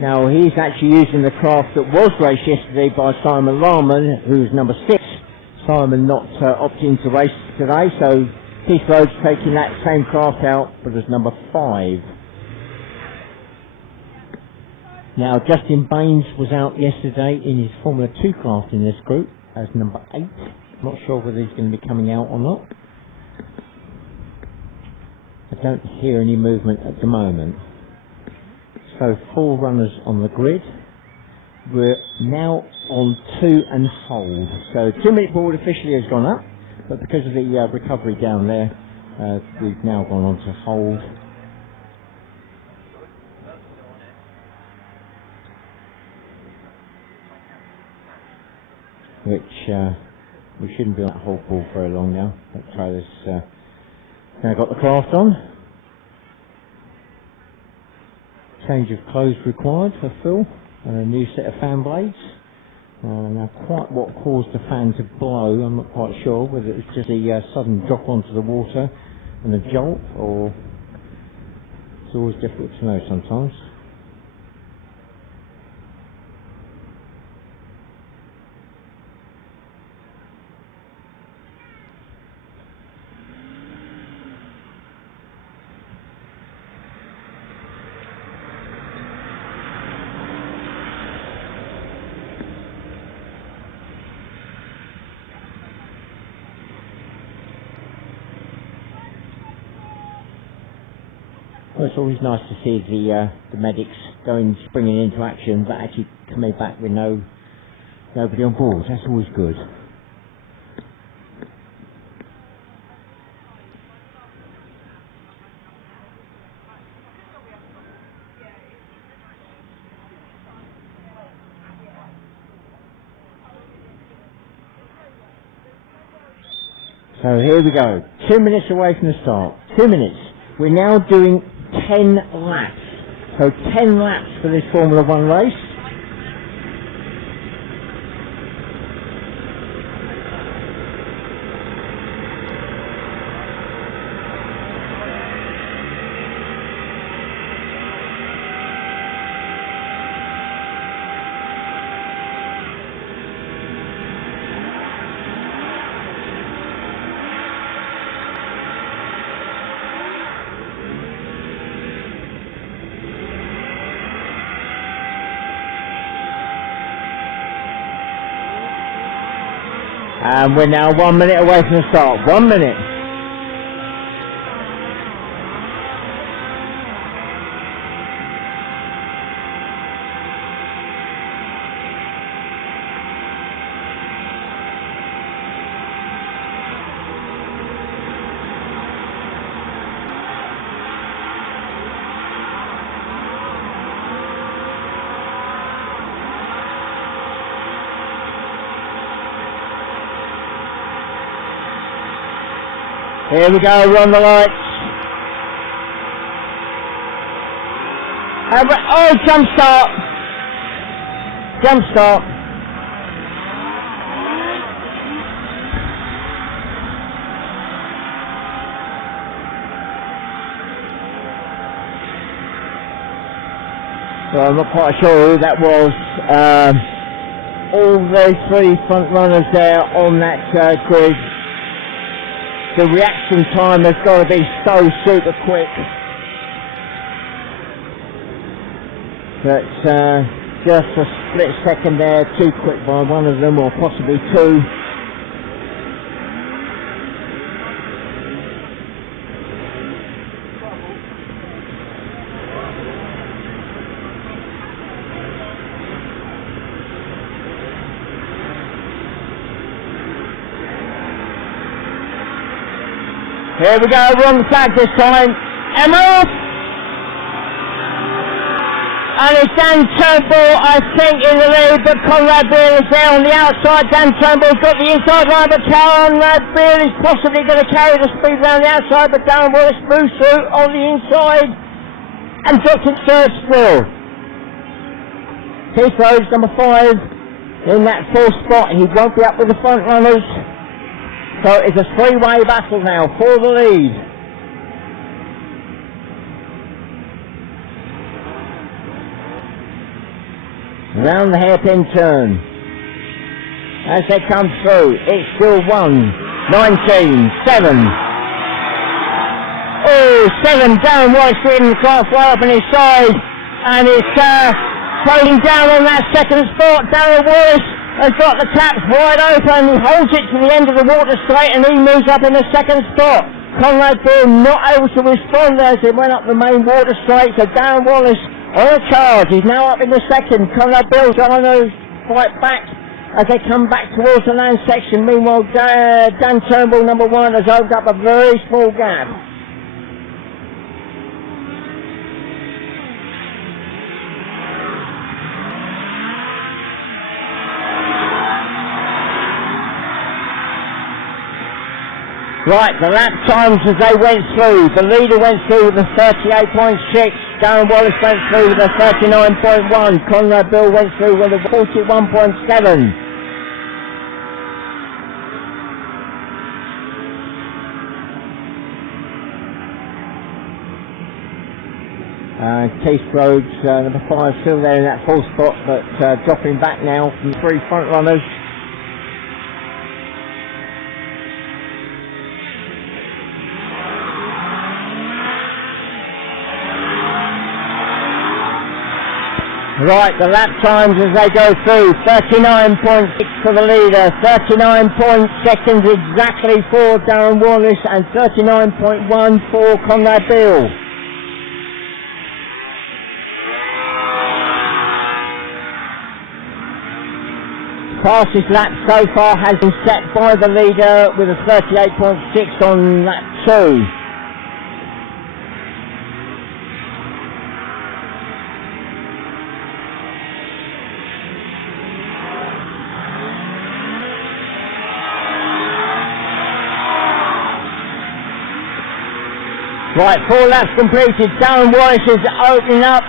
Now he's actually using the craft that was raced yesterday by Simon Larman, who's number 6. Simon not opting to race today, so Keith Rhodes taking that same craft out, but as number 5. Now Justin Baines was out yesterday in his Formula 2 craft in this group as number 8. Not sure whether he's going to be coming out or not. I don't hear any movement at the moment. So 4 runners on the grid. We're now on 2 and hold. So 2-minute board officially has gone up, but because of the recovery down there, we've now gone on to hold. Which we shouldn't be on that hold ball very long now. Let's try this. Now got the craft on. Change of clothes required for Phil, and a new set of fan blades. Now quite what caused the fan to blow, I'm not quite sure, whether it was just a sudden drop onto the water and a jolt, or it's always difficult to know sometimes. Well, it's always nice to see the medics springing into action, but actually coming back with nobody on board. That's always good. So here we go. 2 minutes away from the start. 2 minutes. We're now doing 10 laps. So 10 laps for this Formula 1 race. And we're now 1 minute away from the start. 1 minute. Here we go, we're on the lights. Oh, jump start. Jump start. So I'm not quite sure who that was. All the three front runners there on that grid. The reaction time has got to be so super quick. But just a split second there, too quick by one of them, or possibly two. Here we go, we're on the flag this time. Emma! And it's Dan Turnbull, I think, in the lead, but Conrad Beale is there on the outside. Dan Turnbull's got the inside line, but Conrad Beale is possibly going to carry the speed around the outside, but Darren Wallace moves through on the inside and drops in third still. Keith Rhodes, number 5, in that fourth spot. He won't be up with the front runners. So it's a three-way battle now for the lead. Round the hairpin turn. As they come through, it's still 1, 19, 7. Oh, 7 down, White Sweden, class way up on his side. And it's floating down on that second spot. Darren Wallace has got the taps wide open. He holds it to the end of the water straight and he moves up in the second spot. Conrad Beale not able to respond as he went up the main water straight. So Darren Wallace on a charge. He's now up in the second. Conrad Beale trying to fight back as they come back towards the land section. Meanwhile, Dan Turnbull, number 1, has opened up a very small gap. Right, the lap times as they went through. The leader went through with a 38.6. Darren Wallace went through with a 39.1. Conrad Beale went through with a 41.7. Keith Rhodes, number 5, still there in that 4th spot, but dropping back now from the 3 front runners. Right, the lap times as they go through, 39.6 for the leader, 39 seconds exactly for Darren Wallace, and 39.1 for Conrad Beale. Fastest lap so far has been set by the leader with a 38.6 on lap 2. Right, 4 laps completed. Darren Wallace is opening up.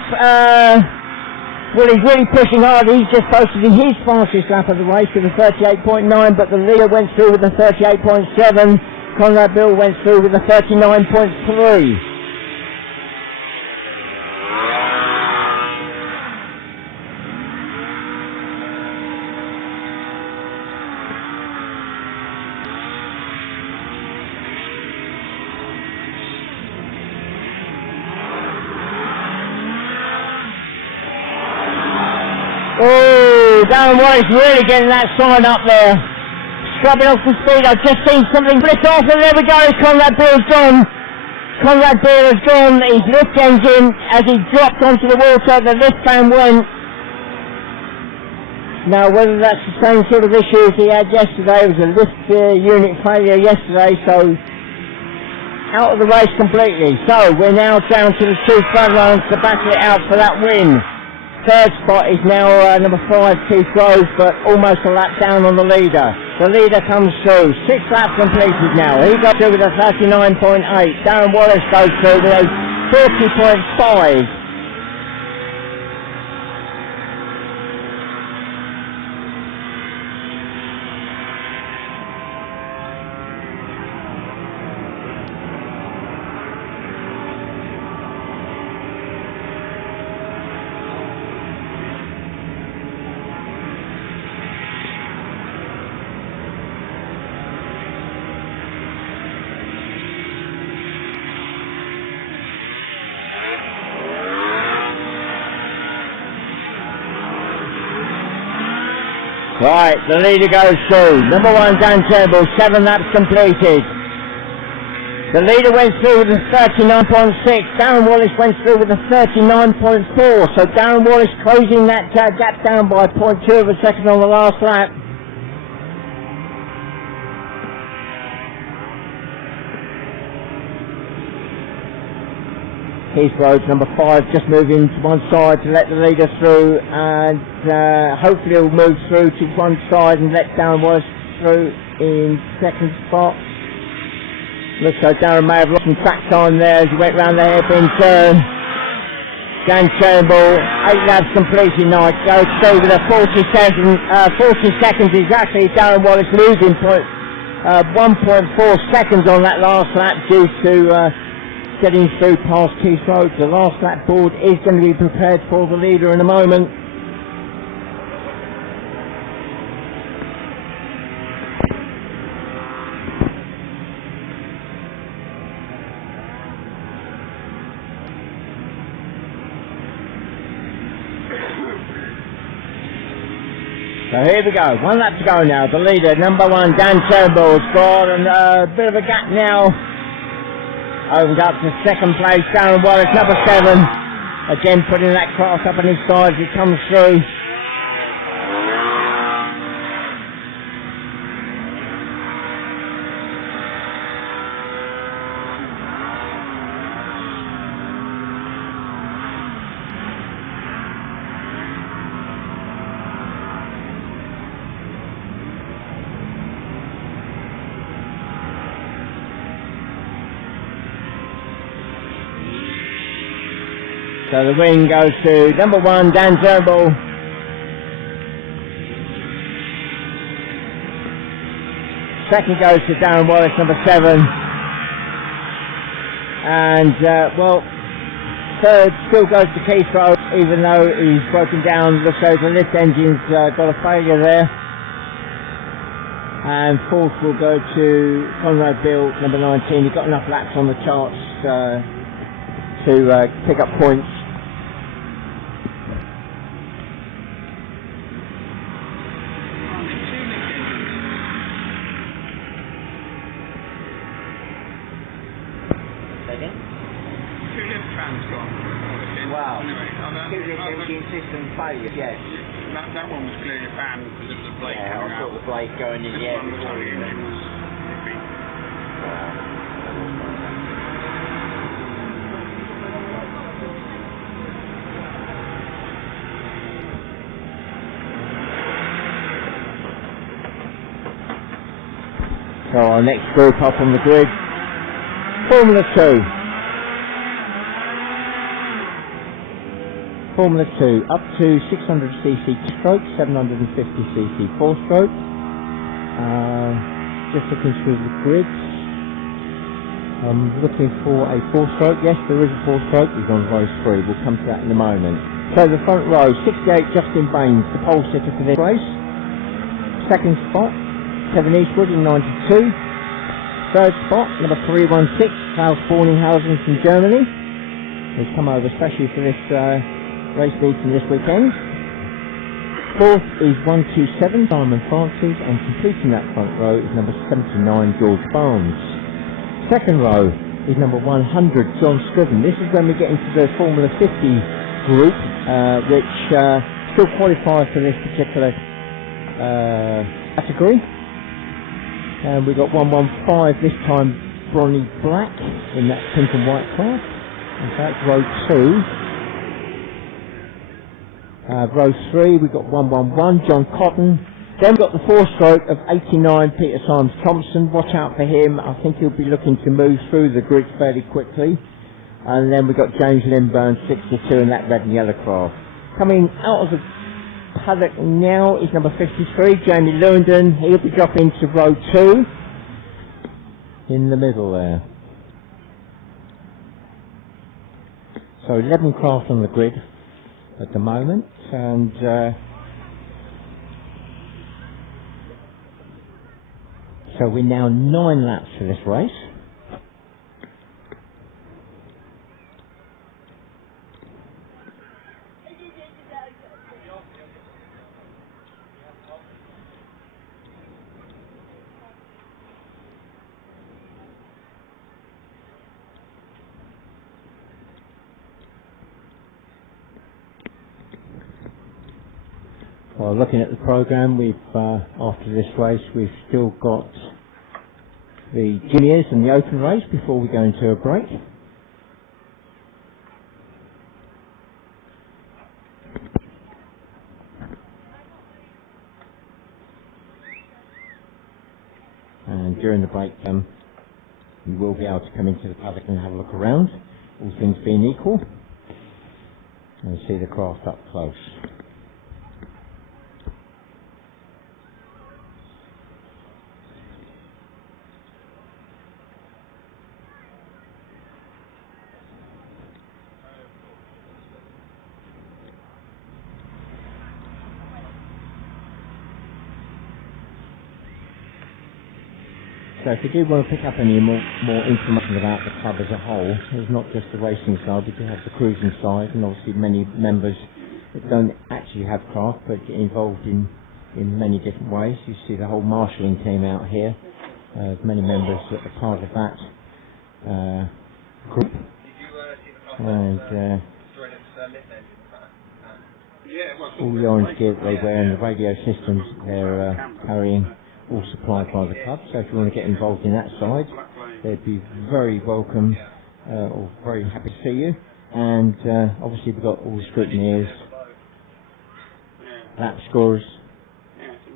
Well, he's really pushing hard. He's just posted his fastest lap of the race with a 38.9, but the leader went through with a 38.7. Conrad Beale went through with a 39.3. Oh, Darren Wallace really getting that sign up there. Scrubbing off the speed. I've just seen something flick off, and there we go. Conrad Beale's gone. Conrad Beale has gone. His lift engine, as he dropped onto the water, the lift fan went. Now, whether that's the same sort of issue as he had yesterday, it was a lift unit failure yesterday, so out of the race completely. So, we're now down to the 2 front runners to battle it out for that win. 3rd spot is now number 5, Keith Rhodes, but almost a lap down on the leader. The leader comes through. 6 laps completed now. He goes through with a 39.8. Darren Wallace goes through with a 40.5. Right, the leader goes through. Number 1, Dan Turnbull, 7 laps completed. The leader went through with a 39.6. Darren Wallace went through with a 39.4. So Darren Wallace closing that gap down by 0.2 of a second on the last lap. Heath Road, number 5, just moving to one side to let the leader through, and hopefully he'll move through to one side and let Darren Wallace through in second spot. Looks like Darren may have lost some track time there as he went round the hairpin turn. Dan Turnbull, 8 laps completed now, goes through with a 40 seconds exactly. Darren Wallace losing 1.4 seconds on that last lap due to getting through past Keith Road. The last lap board is going to be prepared for the leader in a moment. So here we go, 1 lap to go now. The leader, number 1, Dan Turnbull, has got a bit of a gap now. Opened up to second place, Darren Wallace, number 7. Again putting that craft up on his side as he comes through. So the win goes to number 1, Dan Turnbull. Second goes to Darren Wallace, number 7. And, well, third still goes to Keith Road, even though he's broken down. Looks like the lift engine's got a failure there. And fourth will go to Conrad Bill, number 19. He got enough laps on the charts to pick up points. Wow. Engine system failure, yes. That one was clearly banned because of the blade coming out. I saw the blade going in the air before the engine was... So our next group up on the grid, Formula 2. Formula 2, up to 600cc 2-stroke, 750cc 4-stroke. Just looking through the grids. I'm looking for a 4-stroke. Yes, there is a 4-stroke. He's on row 3. We'll come to that in a moment. So the front row, 68 Justin Baines, the pole sitter for this race. Second spot, Kevin Eastwood in 92. Third spot, number 316, Klaus Borninghausen from Germany. He's come over especially for this race meeting this weekend. Fourth is 127, Simon Francis, and completing that front row is number 79, George Barnes. Second row is number 100, John Scriven. This is when we get into the Formula 50 group, which still qualifies for this particular category. And we got 115 this time, Bronny Black in that pink and white car. In fact, row 2. Row 3, we've got 111, John Cotton, Then we've got the 4-stroke of 89 Peter Symes Thompson. Watch out for him. I think he'll be looking to move through the grid fairly quickly. And then we've got James Lindburn, 62, in that red and yellow craft. Coming out of the paddock now is number 53, Jamie Lewandon. He'll be dropping to row 2 in the middle there. So 11 craft on the grid at the moment, and so we're now 9 laps for this race. Well, looking at the programme, we've after this race we've still got the juniors and the open race before we go into a break. And during the break, you will be able to come into the paddock and have a look around, all things being equal, and see the craft up close. So if you do want to pick up any more information about the club as a whole, there's not just the racing side, we do have the cruising side, and obviously many members that don't actually have craft but get involved in many different ways. You see the whole marshalling team out here, many members that are part of that group. And all the orange gear that they wear and the radio systems they're carrying, all supplied by the club. So if you want to get involved in that side, they'd be very welcome or very happy to see you. And obviously we've got all the scrutineers, lap scorers,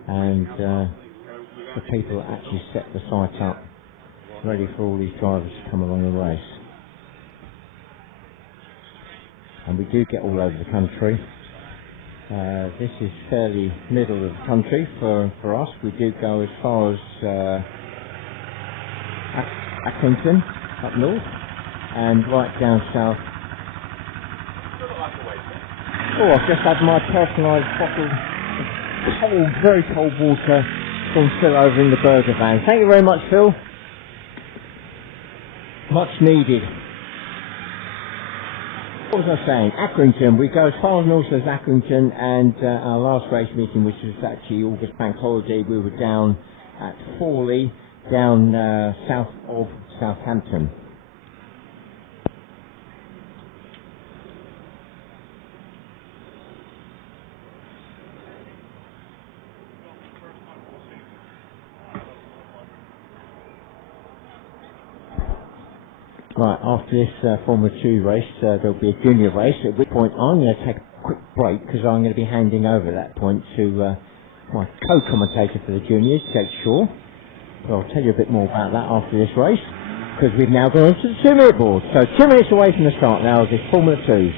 and the people that actually set the site up ready for all these drivers to come along the race. And we do get all over the country. This is fairly middle of the country for us. We do go as far as Accrington up north and right down south. Oh, I've just had my personalised bottle of cold, very cold water from Phil over in the burger van. Thank you very much, Phil. Much needed. What was I saying? Accrington. We go as far north as Accrington, and our last race meeting, which was actually August Bank Holiday, we were down at Fawley, down south of Southampton. Right, after this Formula 2 race, there'll be a junior race, at which point I'm going to take a quick break because I'm going to be handing over at that point to my co-commentator for the juniors, Jake Shaw. So I'll tell you a bit more about that after this race, because we've now gone to the 2-minute board. So 2 minutes away from the start now of this Formula 2.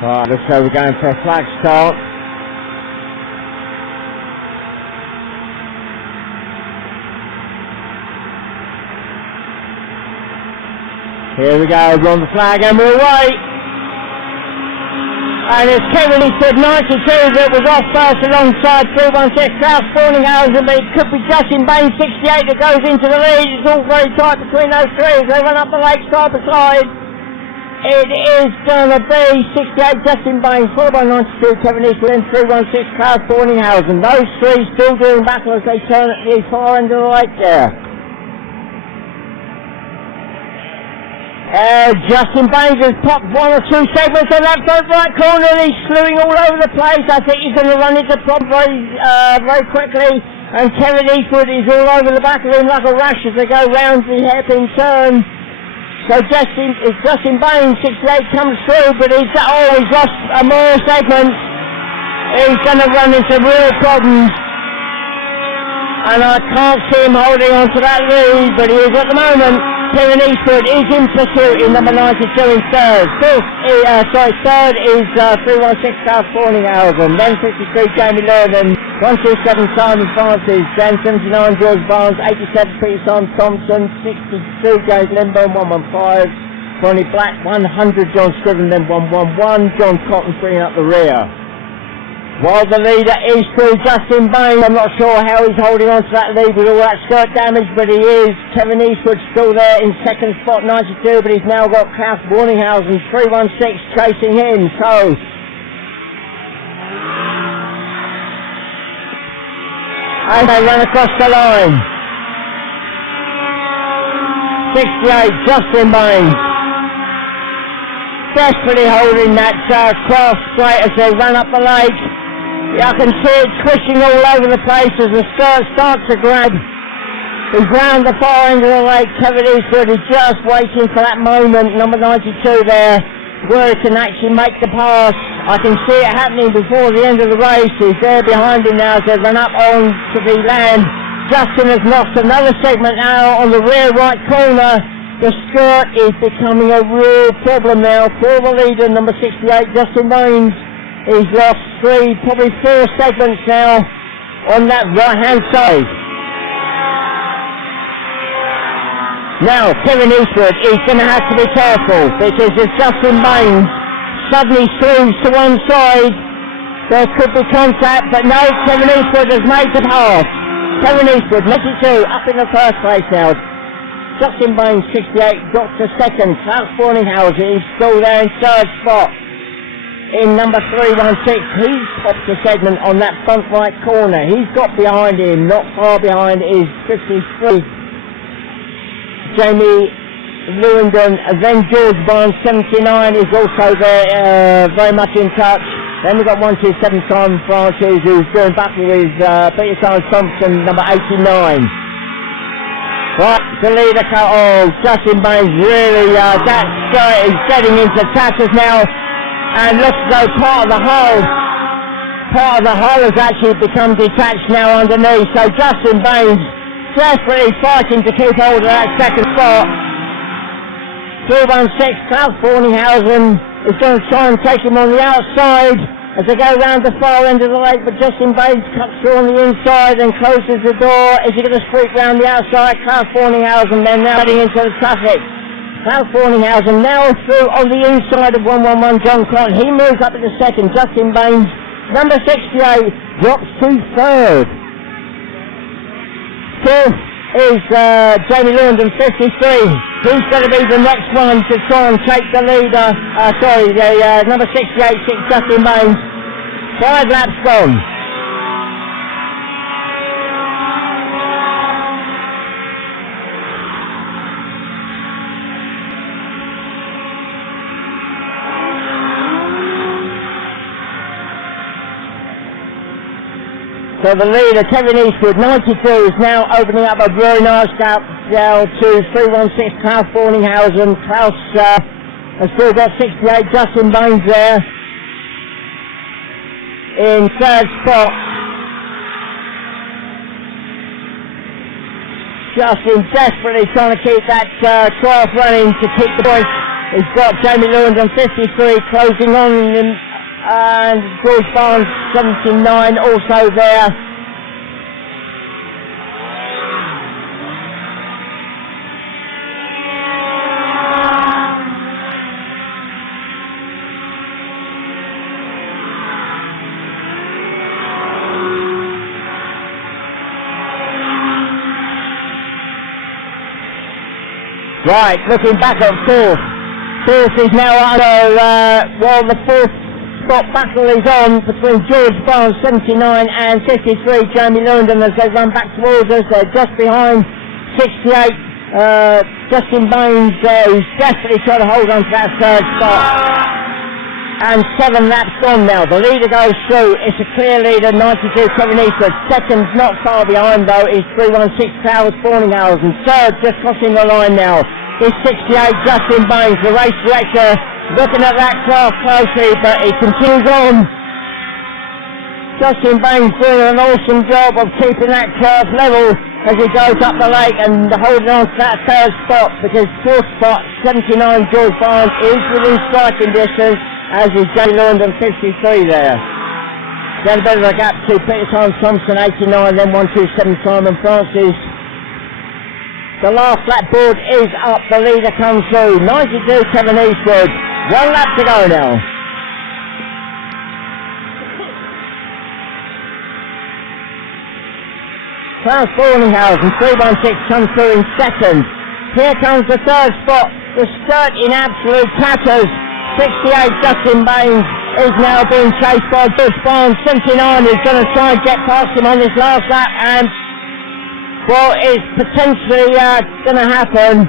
Right, looks like we're going for a flag start. Here we go, we're on the flag and we're away. And it's Kevin Eastwood 92 that was off first alongside 316 Klaus Borninghausen, but it could be Justin Bain 68 that goes into the lead. It's all very tight between those three as they run up the lake side by side. It is going to be 68 Justin Bain, followed by 92 Kevin Eastwood and 316 Klaus Borninghausen. Those three still doing battle as they turn at the far end of the lake there. Justin Baines has popped one or two segments on that front right corner and he's slewing all over the place. I think he's going to run into problem very quickly. And Kevin Eastwood is all over the back of him like a rash as they go round the hairpin turn. So Justin Baines, 68, comes through, but he's lost more segments. He's going to run into real problems. And I can't see him holding on to that lead, but he is at the moment. Kevin Eastwood is in pursuit in number 92 in third. Third is 316 Klaus Borninghausen, then 53 Jamie Lerman, 127 Simon Francis, then 79 George Barnes, 87 Peter Simon Thompson, 62 James Limbo, 115 Ronnie Black, 100 John Scriven, then 111 John Cotton bringing up the rear. While the leader is through Justin Bain, I'm not sure how he's holding on to that lead with all that skirt damage, but he is. Kevin Eastwood still there in second spot, 92, but he's now got Klaus Borninghausen, 316 chasing him, so... And they run across the line. 68, Justin Bain. Desperately holding that cross straight as they run up the lake. I can see it twitching all over the place as the skirt starts to grab. He's round the far end of the lake. Kevin Eastwood is just waiting for that moment, number 92 there, where he can actually make the pass. I can see it happening before the end of the race. He's there behind him now as they run up on to the land. Justin has lost another segment now on the rear right corner. The skirt is becoming a real problem now for the leader, number 68, Justin Baines. He's lost probably four segments now on that right-hand side. Now, Kevin Eastwood is going to have to be careful because if Justin Baines suddenly slews to one side, there could be contact, but no, Kevin Eastwood has made the pass. Kevin Eastwood, 92, up in the first place now. Justin Baines, 68, got to second. Klaus Borninghausen is still there in third spot. In number 316, he's popped a segment on that front right corner. He's got behind him, not far behind, is 53. Jamie Lewington, then George Barnes, 79, is also there, very much in touch. Then we've got 127 Simon Francis, who's doing battle with Peter Simon Thompson, number 89. Right, the leader, Justin Baines really, that skirt is getting into tatters now. And looks as though part of the hull has actually become detached now underneath. So Justin Baines desperately fighting to keep hold of that second spot. 316 Klaus Borninghausen is going to try and take him on the outside as they go round the far end of the lake, but Justin Baines cuts through on the inside and closes the door. Is he going to sweep round the outside? Klaus Borninghausen then now heading into the traffic. Klaus Borninghausen now through on the inside of 111 John Cotton. He moves up into second. Justin Baines, number 68, drops to third. Fourth is Jamie Lewington, 53. He's going to be the next one to try and take the leader. Number 68, Justin Baines. 5 laps gone. So the leader, Kevin Eastwood, 92, is now opening up a very nice gap now to 316 Klaus Borninghausen. Klaus has still got 68, Justin Baines there in third spot. Justin desperately trying to keep that craft running to keep the points. He's got Jamie Lewington, 53, closing on him. And George Barnes, 79, also there. Right, looking back at fourth. Fourth is now under, well, the fourth spot battle is on between George Barnes, 79, and 53, Jamie Lewington, as they run back towards us. They're just behind 68, Justin Baines, who's desperately trying to hold on to that third spot. And 7 laps gone now. The leader goes through. It's a clear leader, 92, Kevin Eastwood. Second, not far behind though, is 316, Towers Forninghausen. Third, just crossing the line now, is 68, Justin Baines, the race director, looking at that class closely, but he continues on. Justin Baines doing an awesome job of keeping that curve level as he goes up the lake and holding on to that third spot, because fourth spot, 79, George Barnes, is within striking distance, as is Jamie Lewington, 53 there. Then a bit of a gap to Peter Thompson, 89, then 127, Simon Francis. The last lap board is up, the leader comes through, 92, Kevin Eastwood. 1 lap to go now. Klaus Forninghausen, 316, comes through in second. Here comes the third spot, the skirt in absolute tatters. 68, Justin Baines, is now being chased by George Barnes. 79 is going to try and get past him on this last lap, and, well, it's potentially going to happen.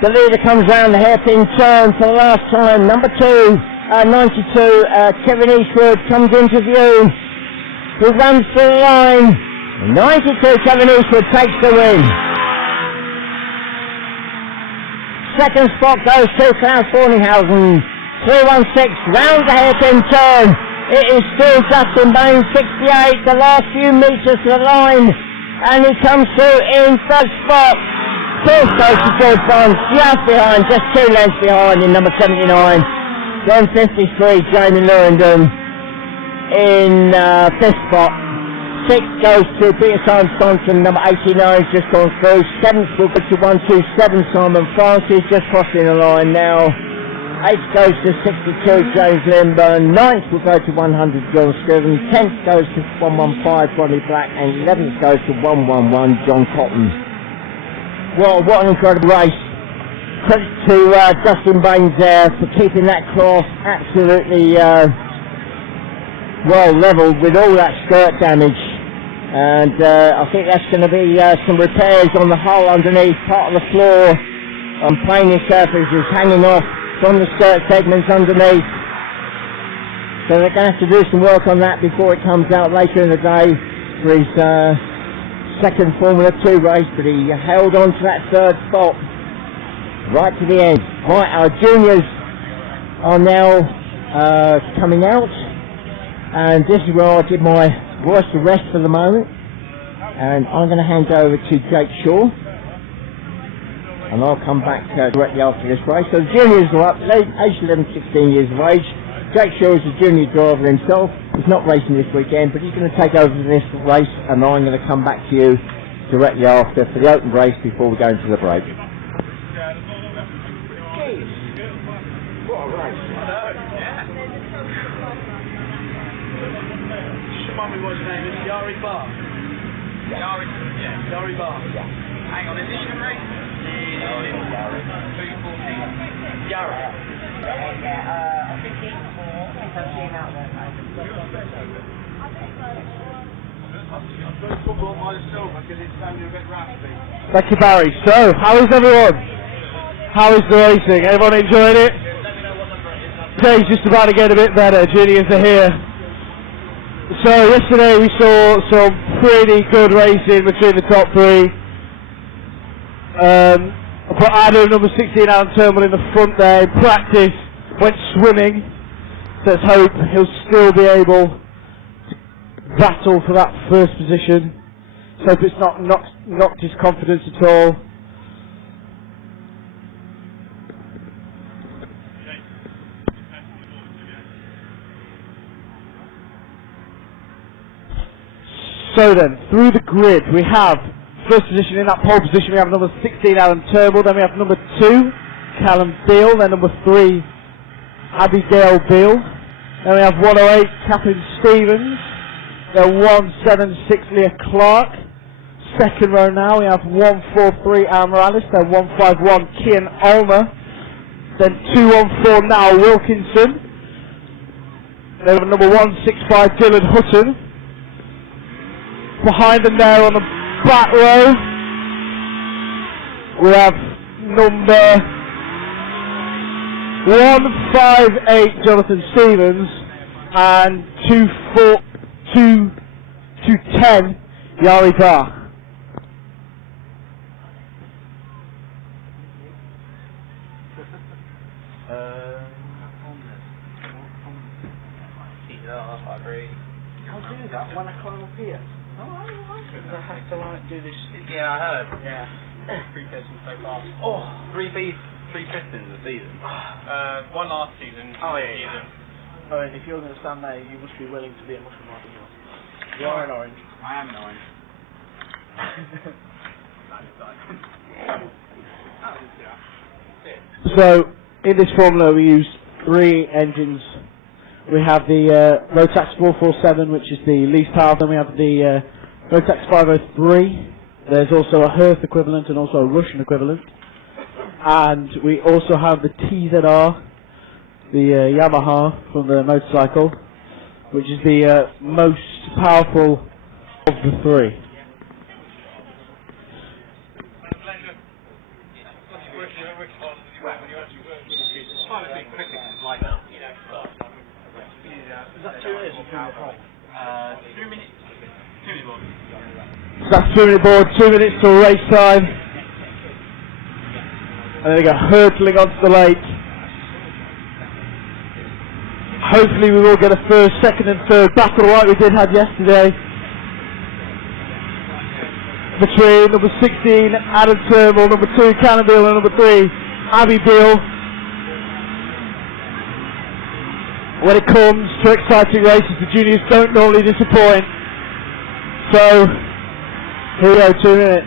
The leader comes round the hairpin turn for the last time. Number 2, 92, Kevin Eastwood comes into view. He runs through the line. 92, Kevin Eastwood takes the win. Second spot goes to Klaus Forninghausen. 316, round the hairpin turn. It is still Justin Baines, 68, the last few metres to the line. And he comes through in third spot. Fourth goes to George Barnes, just behind, just 2 lengths behind in number 79. Then 53, Jamie Lewington in fifth spot. 6th goes to Peter Thompson, number 89, just gone through. 7th will go to 127, Simon Francis, just crossing the line now. 8th goes to 62, James Lindburn. 9th will go to 100, John Scriven. 10th goes to 115, Ronnie Black. And 11th goes to 111, John Cotton. Well, what an incredible race. Credit to Justin Baines there for keeping that class absolutely well levelled with all that skirt damage. And I think that's going to be some repairs on the hull underneath, part of the floor, on planing surfaces hanging off from the skirt segments underneath. So they're going to have to do some work on that before it comes out later in the day for his second Formula 2 race, but he held on to that third spot right to the end. Right, our juniors are now coming out, and this is where I give my voice to rest for the moment, and I'm going to hand over to Jake Shaw, and I'll come back directly after this race. So the juniors are up, age 11, 16 years of age. Jake Shaw is a junior driver himself. He's not racing this weekend, but he's going to take over this race, and I'm going to come back to you directly after for the open race before we go into the break. What a race. Just remind me what his name is. Yari Bar. Yari Bar. Hang on, is he even racing? Yari. 214. Yari. I think he's I've seen out there. Thank you, Barry. So, how is everyone? How is the racing? Everyone enjoying it? Today's just about to get a bit better. Juniors are here. So, yesterday we saw some pretty good racing between the top 3. I put Adam, number 16, Alan Turnbull in the front there. In practice, went swimming. So let's hope he'll still be able to battle for that first position. Let's hope it's not knocked his confidence at all. So then, through the grid, we have first position in that pole position. We have number 16, Alan Turnbull. Then we have number 2, Callum Beale. Then number 3, Abigail Beale. Then we have 108, Captain Stevens. Then 176, Leah Clark. Second row now, we have 143, Al Morales. Then 151, Kian Ulmer. Then 214, now Wilkinson. Then we have number 165, Dylan Hutton. Behind them there on the back row, we have number 158, Jonathan Stevens, and 210, Yari Bar. I agree. I'll do that when I climb up here. I have to like do this. Yeah, I heard. Yeah. 3 pistons so far. Oh, 3 pistons a season. one last season. Oh, yeah. Season. Oh, and if you're going to stand there, you must be willing to be a mushroom like you. You are an orange. I am an orange. So, in this formula we use 3 engines. We have the Rotax 447, which is the least powerful, then we have the Rotax 503. There's also a Hearth equivalent and also a Russian equivalent. And we also have the TZR, the Yamaha from the motorcycle, which is the most powerful of the 3. Is that 2 minutes or 2 minutes? 2 minutes. So that's 2 minute board, 2 minutes till race time. And then we go hurtling onto the lake. Hopefully we will get a first, second and third battle like we did have yesterday. Between number 16, Adam Turnbull, number 2, Cannonball, and number 3, Abby Beale. When it comes to exciting races, the juniors don't normally disappoint. So, here we go, 2 minutes.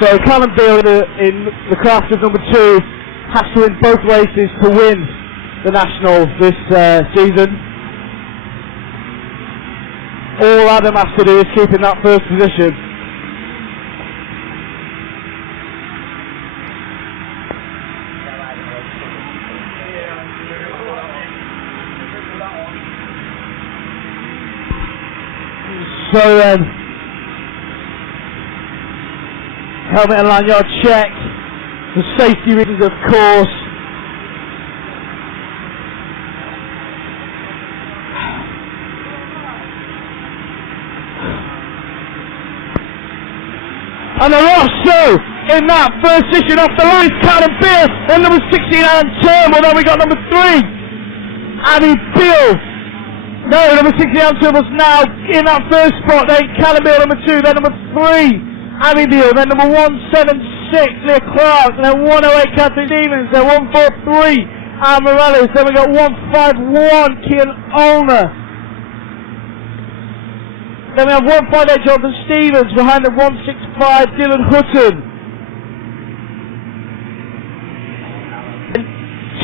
So Callum Beale in the craft of number 2 has to win both races to win the national this season. All Adam has to do is keep in that first position. So then, helmet and lanyard check, the safety reasons of course. And they're off, so in that first position off the line, Callum Beale, and number 16 Alan Turnbull, then we got number 3, Abby Beale. No, number 16 Alan Turnbull's now in that first spot, then Callum Beale number 2, then number 3, Abby Beale, then number 176, Leah Clark, then 108 Catherine Stevens, then 143 Al Morales, then we got 151 Kian Ulmer. Then we have 158 Jonathan Stevens behind the 165 Dylan Hutton.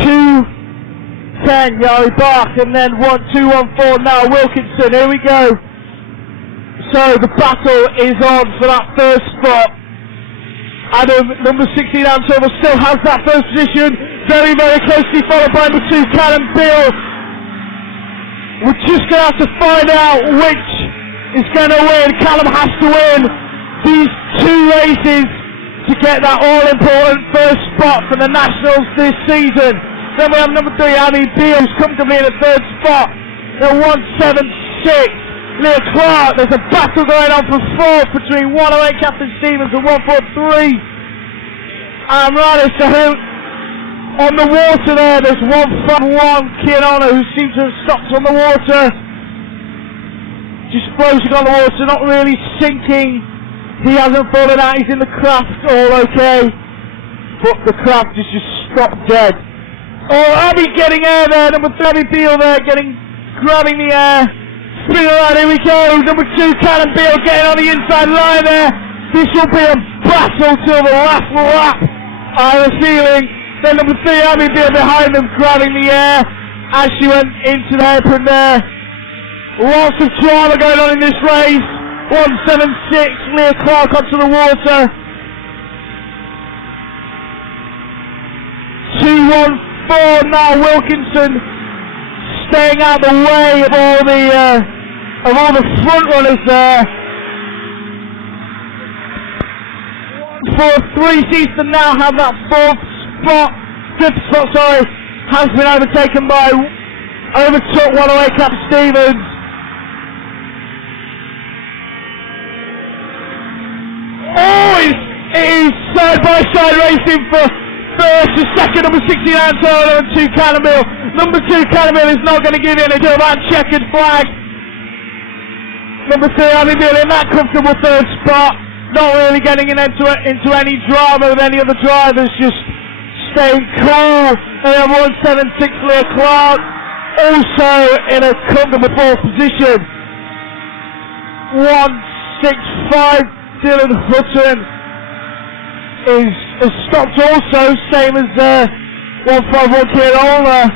210 Yari Bach, and then 1214 now Wilkinson. Here we go. So the battle is on for that first spot. Adam, number 16 Adam Turnbull still has that first position. Very, very closely followed by number 2 Callum Beale. We're just going to have to find out which is going to win. Callum has to win these 2 races to get that all-important first spot for the Nationals this season. Then we have number 3, Abby Beale, who's comfortably in the 3rd spot. Then 176, Leah Clark. There's a battle going on for 4th between 108 Captain Stevens and 143. Morales, so who on the water there's 151 Kianona, who seems to have stopped on the water. Just floating on the water, not really sinking. He hasn't fallen out, he's in the craft, all okay. But the craft is just stopped dead. Oh, Abby getting air there, number 30 Beale there, grabbing the air. Spin around, here we go. Number 2, Callum Beale getting on the inside line there. This will be a battle till the last lap, I have a feeling. Then number 3, Abby Beale behind them, grabbing the air as she went into the apron there. Lots of drama going on in this race. 176, Leah Clark onto the water. 214 now, Wilkinson staying out the way of all the front runners there. 4-3 seems to now have that fifth spot, has been overtook one away Captain Stevens. Oh, it is side by side racing for first to second, number 16 Antonio and 2 Callum Beale. Number 2 Callum Beale is not going to give in until that checkered flag. Number 3 Abby Beale in that comfortable third spot, not really getting into any drama with any other drivers, just staying cool. And then 176 Leah Clark also in a comfortable fourth position. 165 Dylan Hutton is stopped also, same as 151 Kieran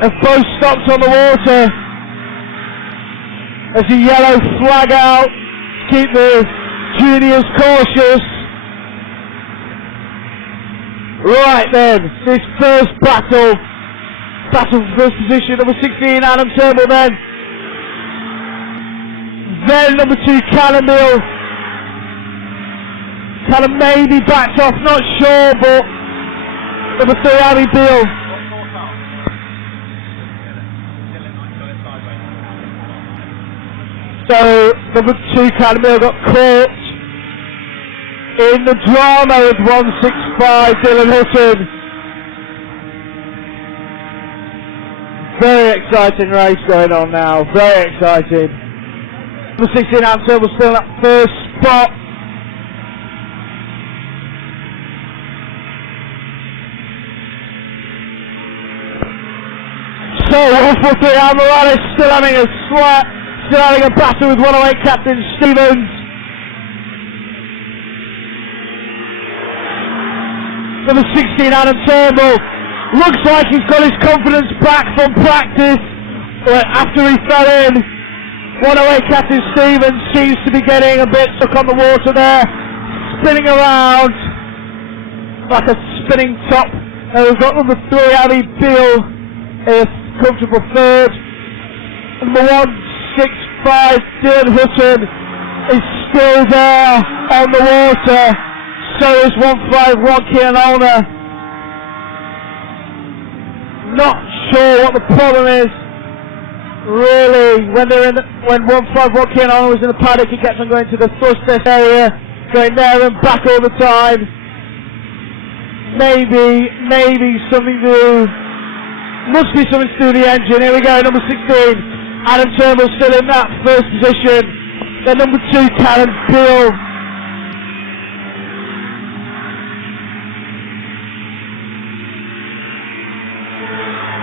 have both stopped on the water. As a yellow flag out, keep the juniors cautious. Right then, this first battle for first position, number 16 Adam Turnbull then number 2 Callum Beale. Callum maybe backed off, not sure, but number 3 Abby Beale. So number 2 Callum Beale got caught in the drama with 165 Dylan Hutton. Very exciting race going on now, very exciting. Number 16 Adam Turnbull still at first spot. So 143 Al Morales still having a battle with 108 Captain Stevens. Number 16 Adam Turnbull looks like he's got his confidence back from practice after he fell in. 108 Captain Stevens seems to be getting a bit stuck on the water there, spinning around like a spinning top. And we've got number 3 Abby Beale, a comfortable third. Number 165 Dylan Hutton is still there on the water. So is 151 Kieran Olner. Not sure what the problem is. Really, when 151 Kieran Olner was in the paddock, he kept on going to the thrust test area, going there and back all the time. Maybe something to do. Must be something to do with the engine. Here we go, number 16. Adam Turnbull still in that first position. Then number 2, Callum Beale.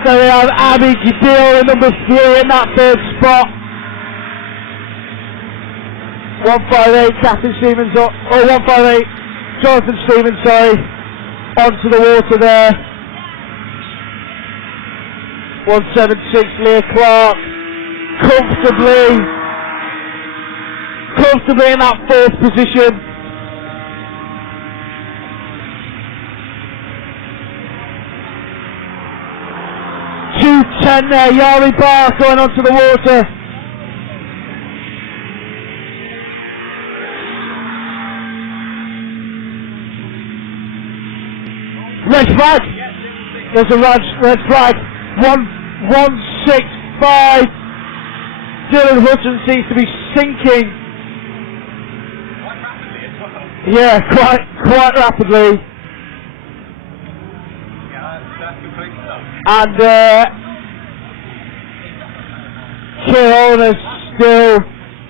So we have Abby Beale in number 3 in that third spot. 158 Captain Stevens, or 158 Jonathan Stevens, sorry, onto the water there. 176 Leah Clark, comfortably in that fourth position. .210 there, Yari Barr going onto the water. Red flag. There's a red flag. 165. Dylan Hutton seems to be sinking. Yeah, quite rapidly. And Kieran still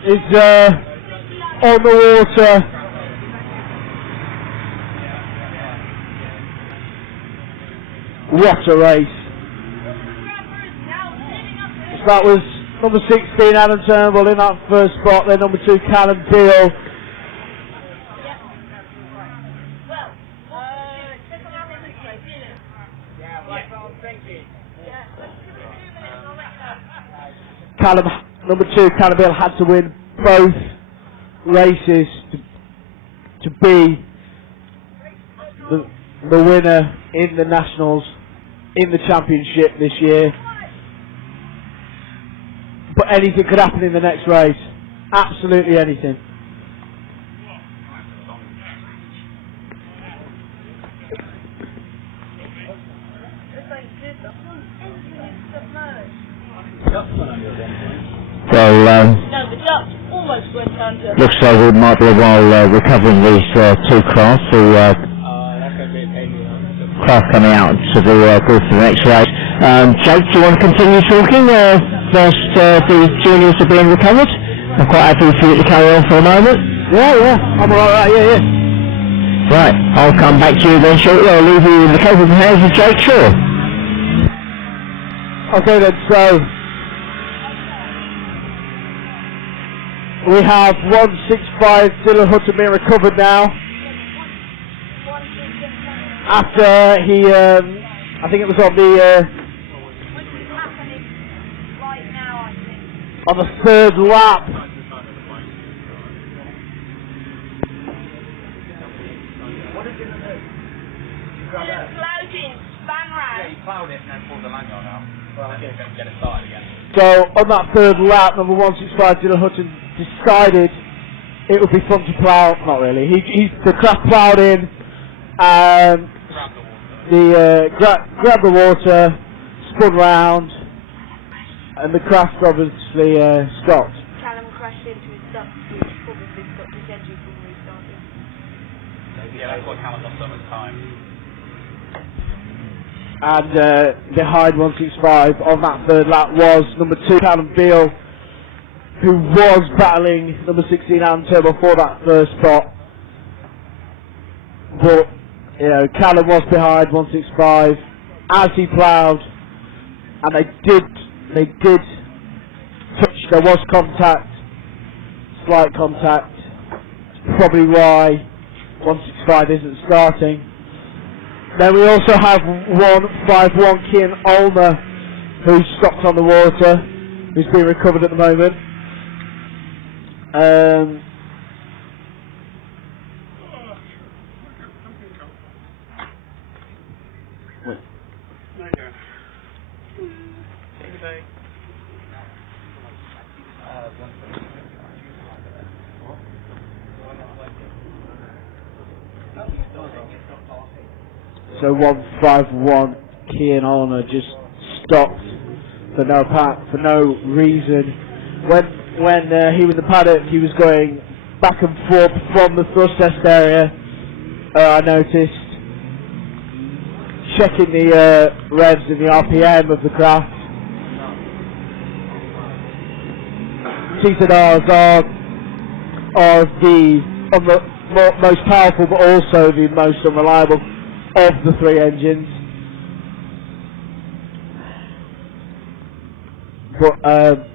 is on the water. What a race. That was number 16, Adam Turnbull in that first spot, then number 2, Callum Beale. Number 2, Callum Beale had to win both races to be the winner in the Nationals, in the championship this year. But anything could happen in the next race. Absolutely anything. Well, No, the ducks almost went under. looks like we might be a while recovering these two crafts. The craft coming out to the go for the next race. Jake, do you want to continue talking whilst the juniors are being recovered? I'm quite happy for you to carry on for a moment. Yeah, I'm alright, yeah. Right, I'll come back to you then shortly. I'll leave you in the capable hands of Jake Shaw. Okay then, so we have 165 Dylan Hutton being recovered now. After he, I think it was on the on the third lap. So on that third lap, number 165 Dylan Hutton decided it would be fun to plough. Not really. The craft ploughed in. Grabbed the water, spun round, and the craft obviously stopped. Callum crashed into his ducks, which probably stopped his engine from restarting. Yeah, that's what Callum lost so much time. And behind 165 on that third lap was number 2, Callum Beale, who was battling number 16, Adam Turnbull, for that first spot. But you know, Callum was behind 165 as he ploughed, and they did touch. There was contact, slight contact. Probably why 165 isn't starting. Then we also have 151 Kian Ulmer, who's stopped on the water, who's being recovered at the moment. So 151 Kian Ulmer just stopped for no reason. When he was in the paddock, he was going back and forth from the thrust test area. I noticed, checking the revs and the RPM of the craft. TZRs are the most powerful, but also the most unreliable of the three engines. But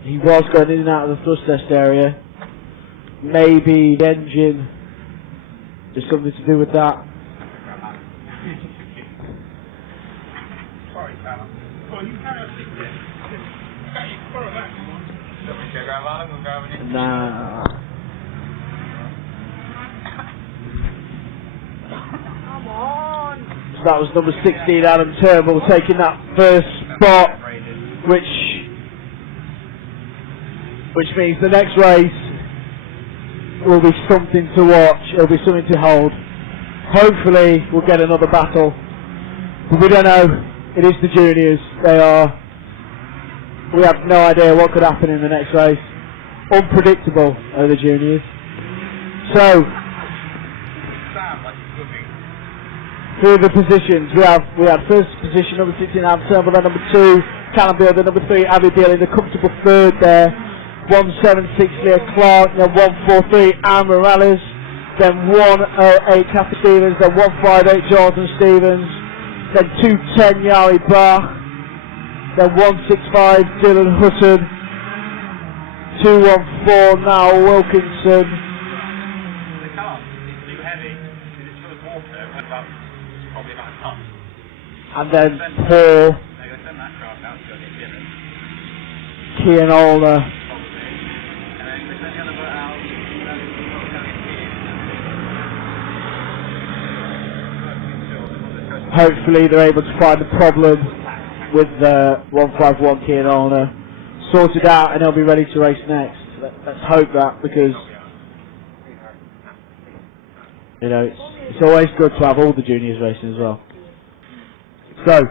he was going in and out of the thrust test area. Maybe the engine, there's something to do with that. Sorry, Callum. Well, you carry on sitting there. Okay, you can borrow that if you want. Don't we go around and go in? Nah. Come on. So that was number 16, Adam Turnbull, taking that first spot, which means the next race will be something to watch. It'll be something to hold. Hopefully we'll get another battle, but we don't know. It is the juniors. We have no idea what could happen in the next race. Unpredictable are the juniors. So through the positions, we had first position number 16, Adam Turnbull, then number 2, Callum Beale, then number 3, Abby Beale in the comfortable third there. 176 Leah Clark, then 143 Anne Morales, then 108 Kathy Stevens, then 158 Jonathan Stevens, then 210 Yari Bach, then 165 Dylan Hutton, 214 now, Wilkinson. They can't. It's too heavy. It's full of water. It's probably about a ton. And then Paul They're going to send that craft out to go get dinner. Kianola. Probably. And then they send the other boat out. Hopefully they're able to find the problem with 151 Kianola sorted out, and they'll be ready to race next. Let's hope that, because you know it's always good to have all the juniors racing as well. So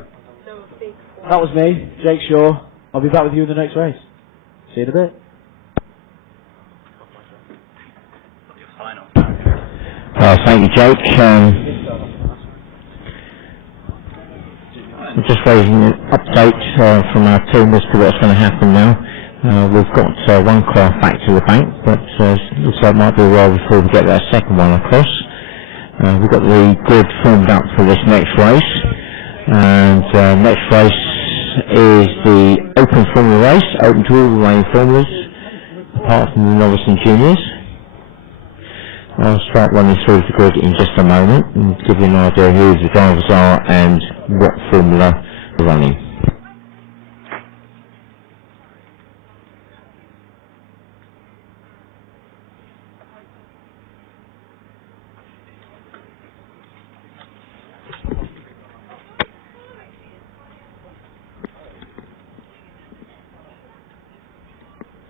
that was me, Jake Shaw. I'll be back with you in the next race. See you in a bit. Thank you, Jake. I'm just raising an update from our team as to what's going to happen now. We've got one craft back to the bank, but looks like it might be a while before we get that second one across. We've got the grid formed up for this next race, and next race is the open formula race, open to all the main formulas, apart from the novice and juniors. I'll start running through the grid in just a moment and give you an idea who the drivers are and what formula they're running.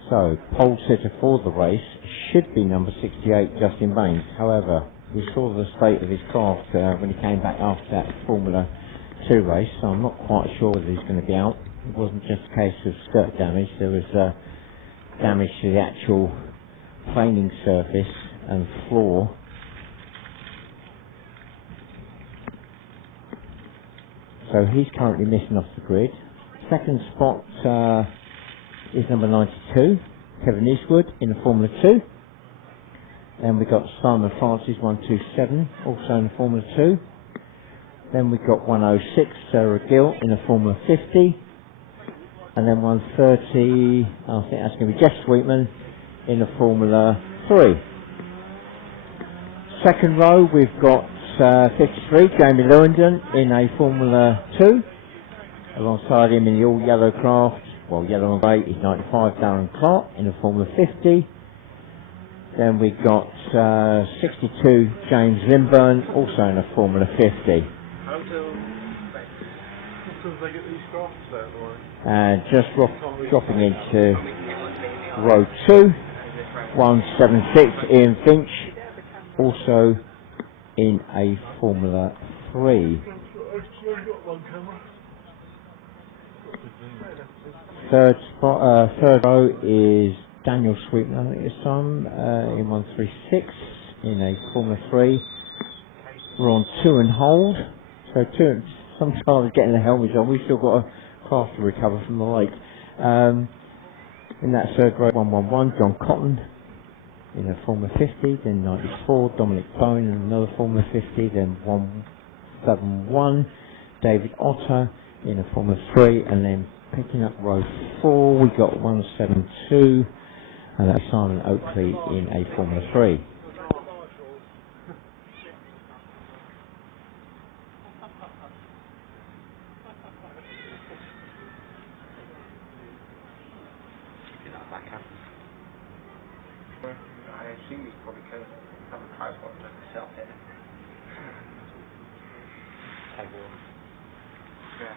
So, pole sitter for the race should be number 68, Justin Baines. However, we saw the state of his craft when he came back after that Formula 2 race, so I'm not quite sure whether he's going to be out. It wasn't just a case of skirt damage, there was damage to the actual planing surface and floor. So he's currently missing off the grid. Second spot is number 92, Kevin Eastwood in the Formula 2. Then we got Simon Francis 127, also in the Formula 2. Then we got 106, Sarah Gill in the Formula 50. And then 130, I think that's going to be Jeff Sweetman in the Formula 3. Second row we've got 53, Jamie Lewington in a Formula 2. Alongside him in the all yellow craft, well, yellow and grey, is 95, Darren Clark in the Formula 50. Then we got 62, James Limburn, also in the Formula 50. How till they get these crafts out of the way? And just dropping into row 2, 176, Ian Finch, also in a Formula 3. Third row is Daniel Sweetman, I think his son, in 136 in a Formula 3. We're on 2 and hold, so sometimes getting the helmets on. We've still got a craft to recover from the lake. In that third row, 111, John Cotton in a Formula 50, then 94, Dominic Bone in another Formula 50, then 171, David Otter in a Formula 3, and then picking up row 4, we got 172, and that's Simon Oakley in a Formula 3. I assume he's probably going to have a tripod to himself here. Yeah.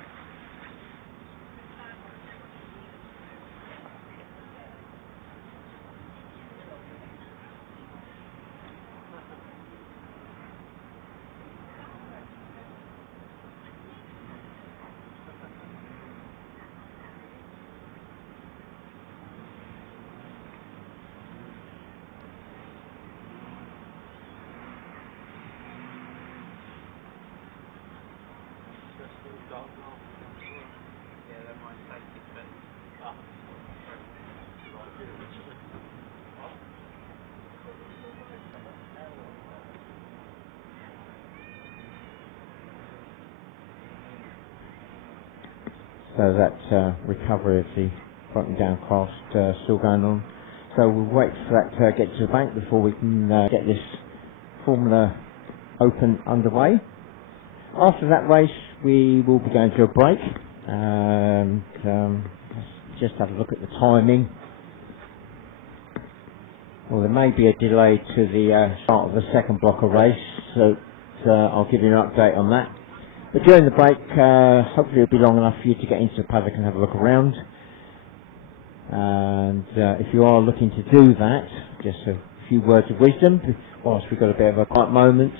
So that recovery of the front and down craft still going on. So we'll wait for that to get to the bank before we can get this Formula Open underway. After that race, we will be going to a break, and let's just have a look at the timing. Well, there may be a delay to the start of the second block of race, so I'll give you an update on that. But during the break, hopefully it'll be long enough for you to get into the paddock and have a look around. And if you are looking to do that, just a few words of wisdom, whilst we've got a bit of a quiet moment.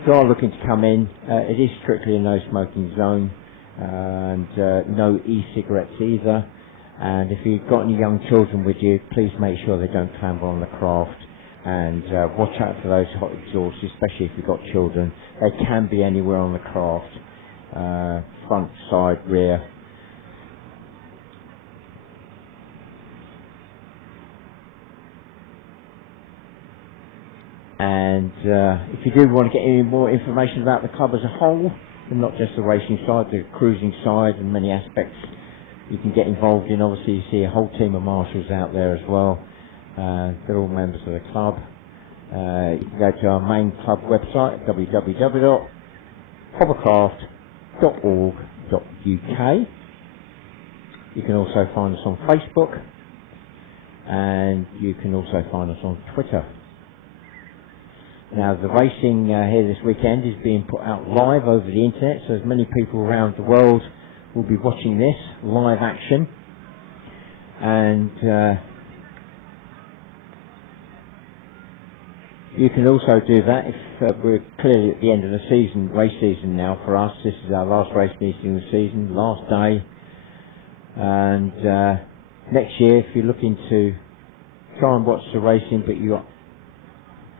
If you are looking to come in, it is strictly a no smoking zone, and no e-cigarettes either. And if you've got any young children with you, please make sure they don't clamber on the craft, and watch out for those hot exhausts, especially if you've got children. They can be anywhere on the craft, front, side, rear. And if you do want to get any more information about the club as a whole, and not just the racing side, the cruising side and many aspects you can get involved in. Obviously you see a whole team of marshals out there as well. They're all members of the club. You can go to our main club website, www.hovercraft.org.uk. You can also find us on Facebook, and you can also find us on Twitter. Now, the racing here this weekend is being put out live over the internet, so as many people around the world will be watching this live action. And you can also do that if we're clearly at the end of the season, race season now for us. This is our last race meeting of the season, last day. And next year, if you're looking to try and watch the racing, but you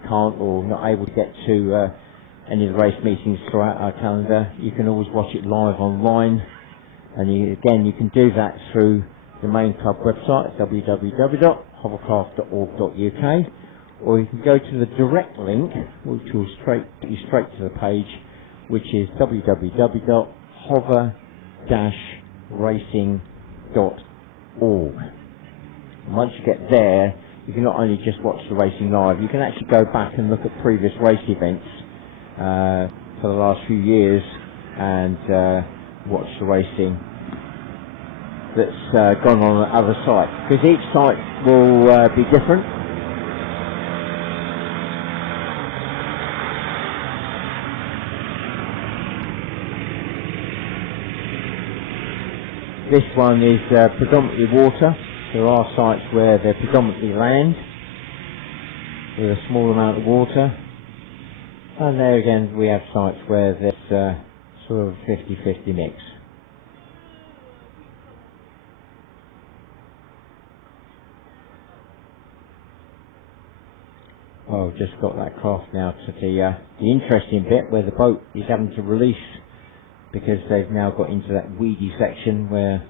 can't or not able to get to any of the race meetings throughout our calendar, you can always watch it live online. And again, you can do that through the main club website, www.hovercraft.org.uk, or you can go to the direct link, which will take you straight to the page, which is www.hover-racing.org. And once you get there, you can not only just watch the racing live, you can actually go back and look at previous race events for the last few years, and watch the racing that's gone on at other sites, because each site will be different. This one is predominantly water. There are sites where they're predominantly land with a small amount of water, and there again we have sites where there's sort of 50-50 mix. Well, just got that craft now to the interesting bit where the boat is having to release, because they've now got into that weedy section where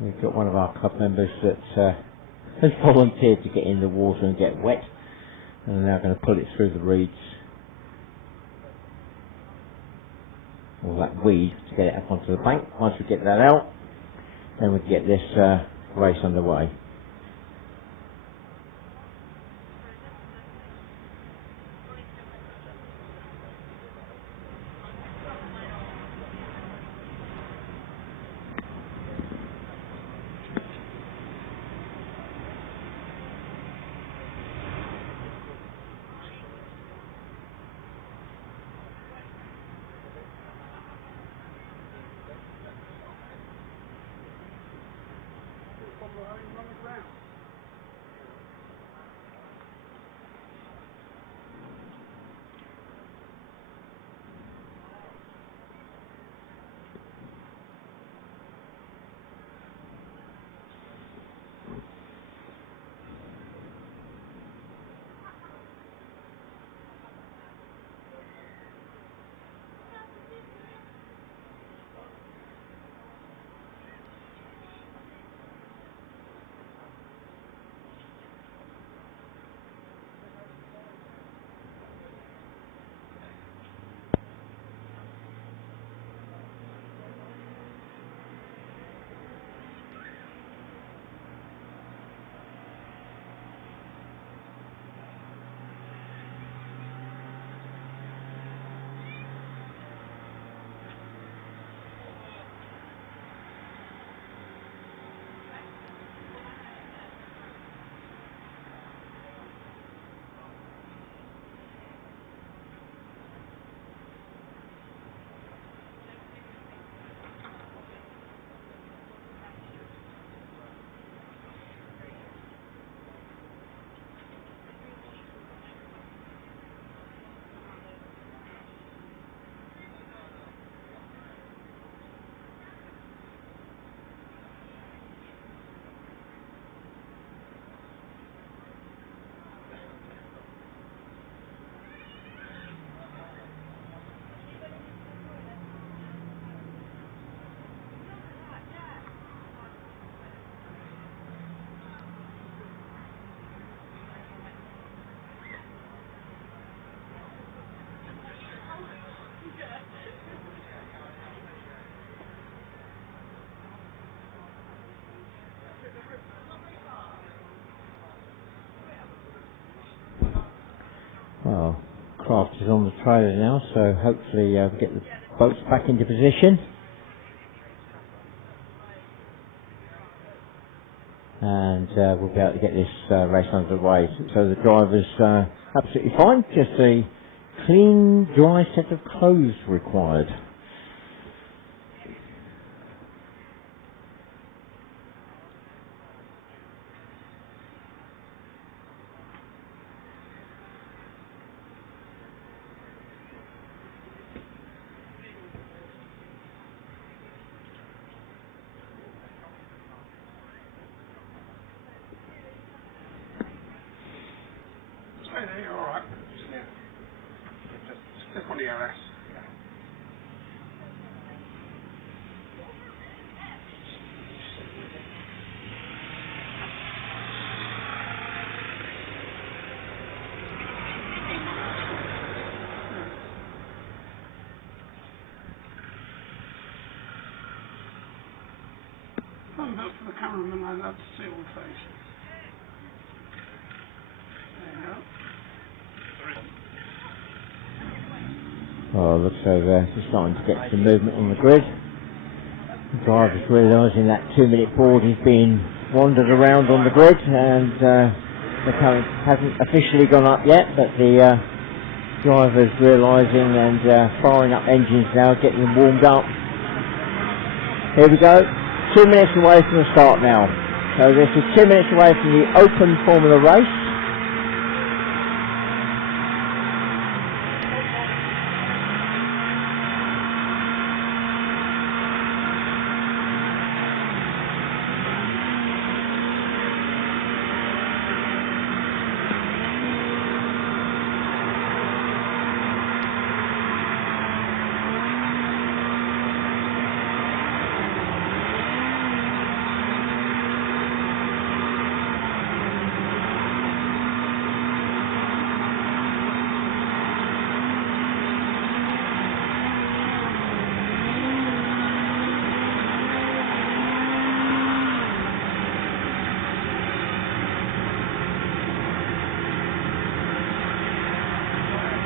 we've got one of our club members that has volunteered to get in the water and get wet, and they're now going to pull it through the reeds, all that weed, to get it up onto the bank. Once we get that out, then we can get this race underway. hovercraft is on the trailer now, so hopefully get the boats back into position. And we'll be able to get this race underway. So the driver's absolutely fine, just a clean, dry set of clothes required. Stay there, you're alright. Yeah. Just click on the LS. Thumbs up for the cameraman, I'd love to see all the faces. There you go. Oh, it looks so they're starting to get some movement on the grid. The driver's realising that 2-minute board is being wandered around on the grid, and the current hasn't officially gone up yet, but the driver's realising and firing up engines now, getting them warmed up. Here we go, 2 minutes away from the start now. So this is 2 minutes away from the open Formula race.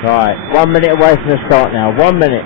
Right, 1 minute away from the start now, 1 minute.